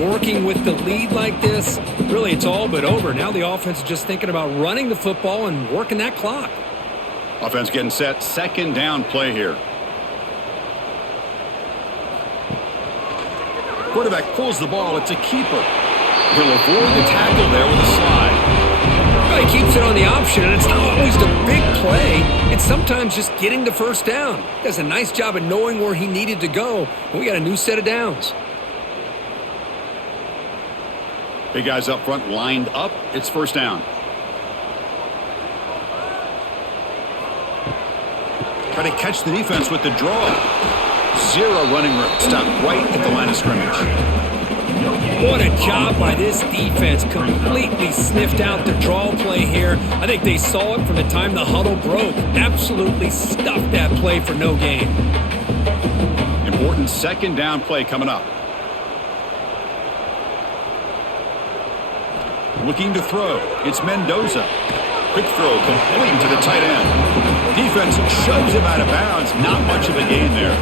working with the lead like this. Really, it's all but over. Now the offense is just thinking about running the football and working that clock. Offense getting set. 2nd down play here. Quarterback pulls the ball. It's a keeper. He'll avoid the tackle there with a slide. Well, he keeps it on the option, and it's not always the big play. It's sometimes just getting the first down. He does a nice job of knowing where he needed to go, and we got a new set of downs. Big guys up front lined up. It's first down. Try to catch the defense with the draw. Zero running room. Stop right at the line of scrimmage. What a job by this defense. Completely sniffed out the draw play here. I think they saw it from the time the huddle broke. Absolutely stuffed that play for no gain. Important second down play coming up. Looking to throw. It's Mendoza. Quick throw complete to the tight end. Defense shoves him out of bounds. Not much of a gain there.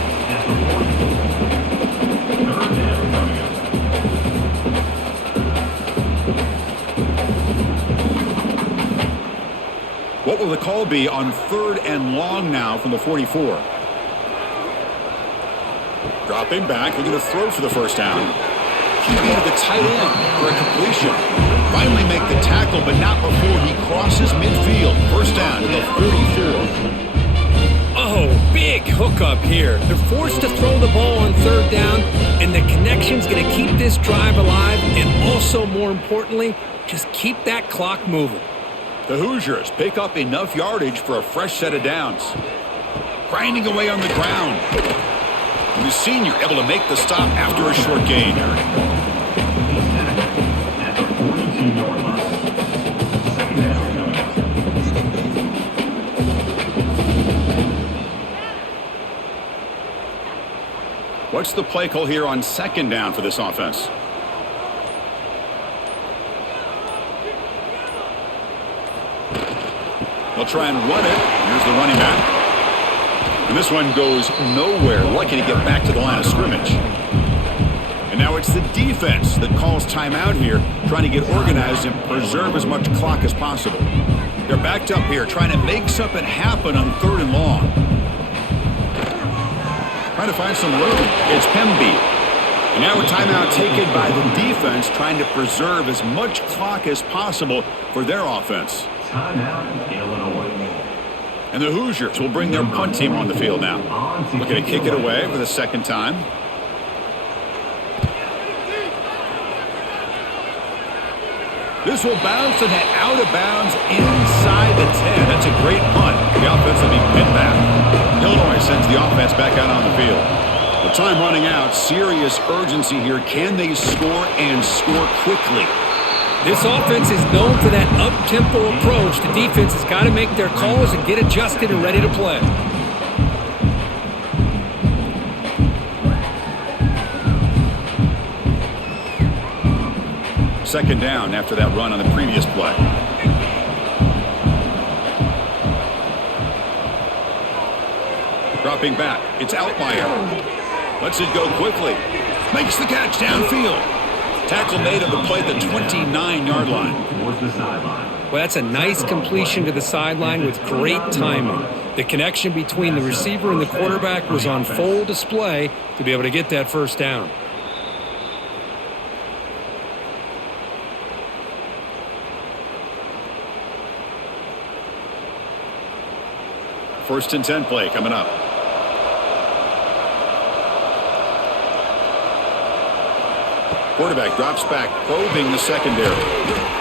What will the call be on 3rd and long now from the 44? Dropping back, looking to throw for the first down. QB to the tight end for a completion. Finally make the tackle, but not before he crosses midfield. First down to the 44. Oh, big hookup here. They're forced to throw the ball on 3rd down, and the connection's going to keep this drive alive, and also, more importantly, just keep that clock moving. The Hoosiers pick up enough yardage for a fresh set of downs. Grinding away on the ground. And the senior able to make the stop after a short gain. What's the play call here on 2nd down for this offense? They'll try and run it. Here's the running back. And this one goes nowhere. Lucky to get back to the line of scrimmage. And now it's the defense that calls timeout here, trying to get organized and preserve as much clock as possible. They're backed up here, trying to make something happen on 3rd and long. Trying to find some room. It's Pemby. And now a timeout taken by the defense, trying to preserve as much clock as possible for their offense. Timeout, Illinois. And the Hoosiers will bring their punt team on the field now. Looking to kick it away for the 2nd time. This will bounce and head out of bounds inside the 10. That's a great punt. The offense will be pinned back. Illinois sends the offense back out on the field. The time running out. Serious urgency here. Can they score and score quickly? This offense is known for that up-tempo approach. The defense has got to make their calls and get adjusted and ready to play. Second down after that run on the previous play. Dropping back. It's Outlier. Lets it go quickly. Makes the catch downfield. Tackle made on the play at the 29-yard line. Well, that's a nice completion to the sideline with great timing. The connection between the receiver and the quarterback was on full display to be able to get that first down. First and 10 play coming up. Quarterback drops back, probing the secondary.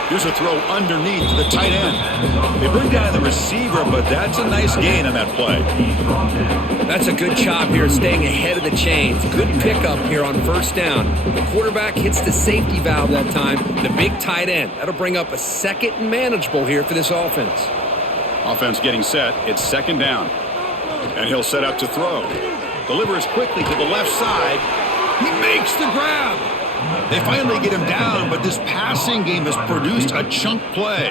Here's a throw underneath to the tight end. They bring down the receiver, but that's a nice gain on that play. That's a good job here staying ahead of the chains. Good pickup here on first down. The quarterback hits the safety valve that time. The big tight end. That'll bring up a 2nd and manageable here for this offense. Offense getting set. It's 2nd down. And he'll set up to throw. Delivers quickly to the left side. He makes the grab. They finally get him down, but this passing game has produced a chunk play.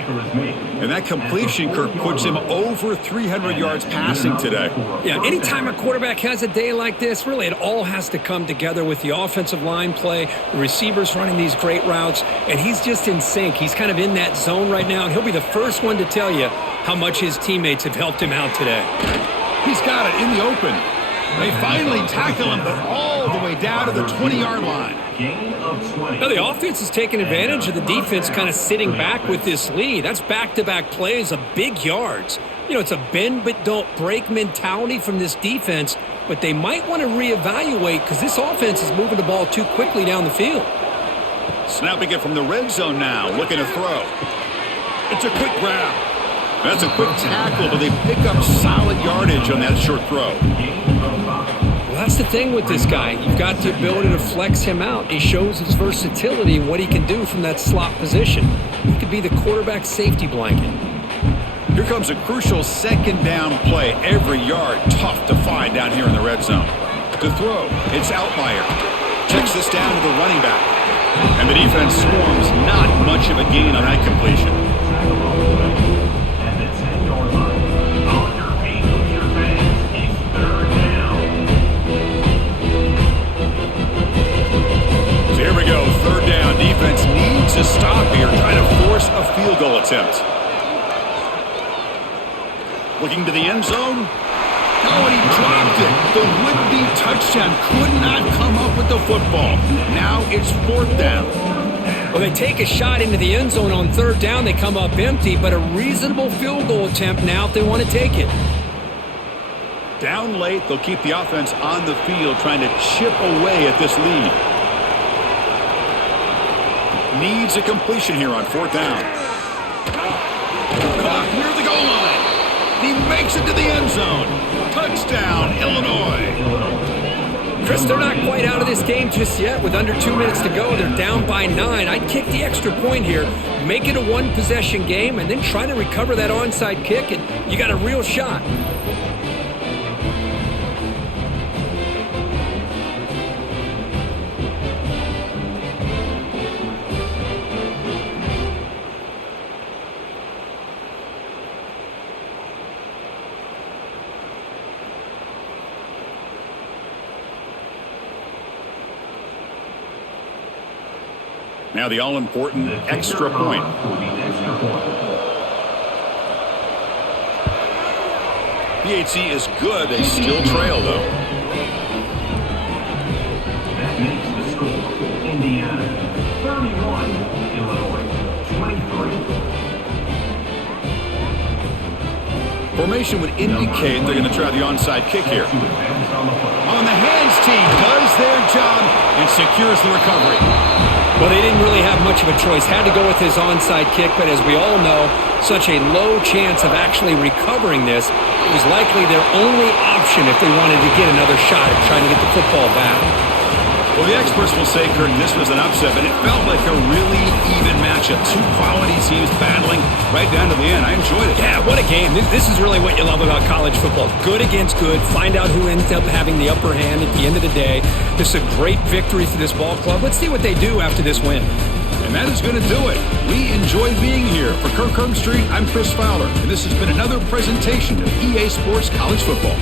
And that completion, Kirk, puts him over 300 yards passing today. Yeah, anytime a quarterback has a day like this, really it all has to come together with the offensive line play, the receivers running these great routes, and he's just in sync. He's kind of in that zone right now, and he'll be the first one to tell you how much his teammates have helped him out today. He's got it in the open. They finally tackle him, but all the way down to the 20-yard line. Gain of 20. Now, the offense is taking advantage of the defense kind of sitting back with this lead. That's back-to-back plays of big yards. You know, it's a bend but don't break mentality from this defense, but they might want to reevaluate because this offense is moving the ball too quickly down the field. Snapping it from the red zone now, looking to throw. It's a quick grab. That's a quick tackle, but they pick up solid yardage on that short throw. Well, that's the thing with this guy. You've got the ability to flex him out. He shows his versatility and what he can do from that slot position. He could be the quarterback safety blanket. Here comes a crucial second down play. Every yard tough to find down here in the red zone. To throw, it's Outlier. Checks this down to the running back. And the defense swarms. Not much of a gain on that completion. At the 10-yard line. On your feet, your fans. It's third down. So here we go, third down. Defense needs a stop here, trying to force a field goal attempt. Looking to the end zone. Oh, and he dropped it. The would-be touchdown could not come up with the football. Now it's fourth down. Well, they take a shot into the end zone on third down. They come up empty, but a reasonable field goal attempt now if they want to take it. Down late, they'll keep the offense on the field trying to chip away at this lead. Needs a completion here on fourth down. Caught near the goal line. He makes it to the end zone. Touchdown, Illinois. Chris, they're not quite out of this game just yet. With under 2 minutes to go, they're down by 9. I'd kick the extra point here, make it a one-possession game, and then try to recover that onside kick, and you got a real shot. Now the all-important extra point. PHC is good. They still trail, though. That makes the score. Indiana 31, Illinois 23. Formation would indicate they're going to try the onside kick here. On the hands team does their job and secures the recovery. Well, they didn't really have much of a choice. Had to go with his onside kick, but as we all know, such a low chance of actually recovering this. It was likely their only option if they wanted to get another shot at trying to get the football back. Well, the experts will say, Kurt, this was an upset, but it felt like a really even matchup. Two quality teams battling right down to the end. I enjoyed it. Yeah, what a game. This is really what you love about college football. Good against good. Find out who ends up having the upper hand at the end of the day. This is a great victory for this ball club. Let's see what they do after this win. And that is going to do it. We enjoyed being here. For Kirk Street, I'm Chris Fowler, and this has been another presentation of EA Sports College Football.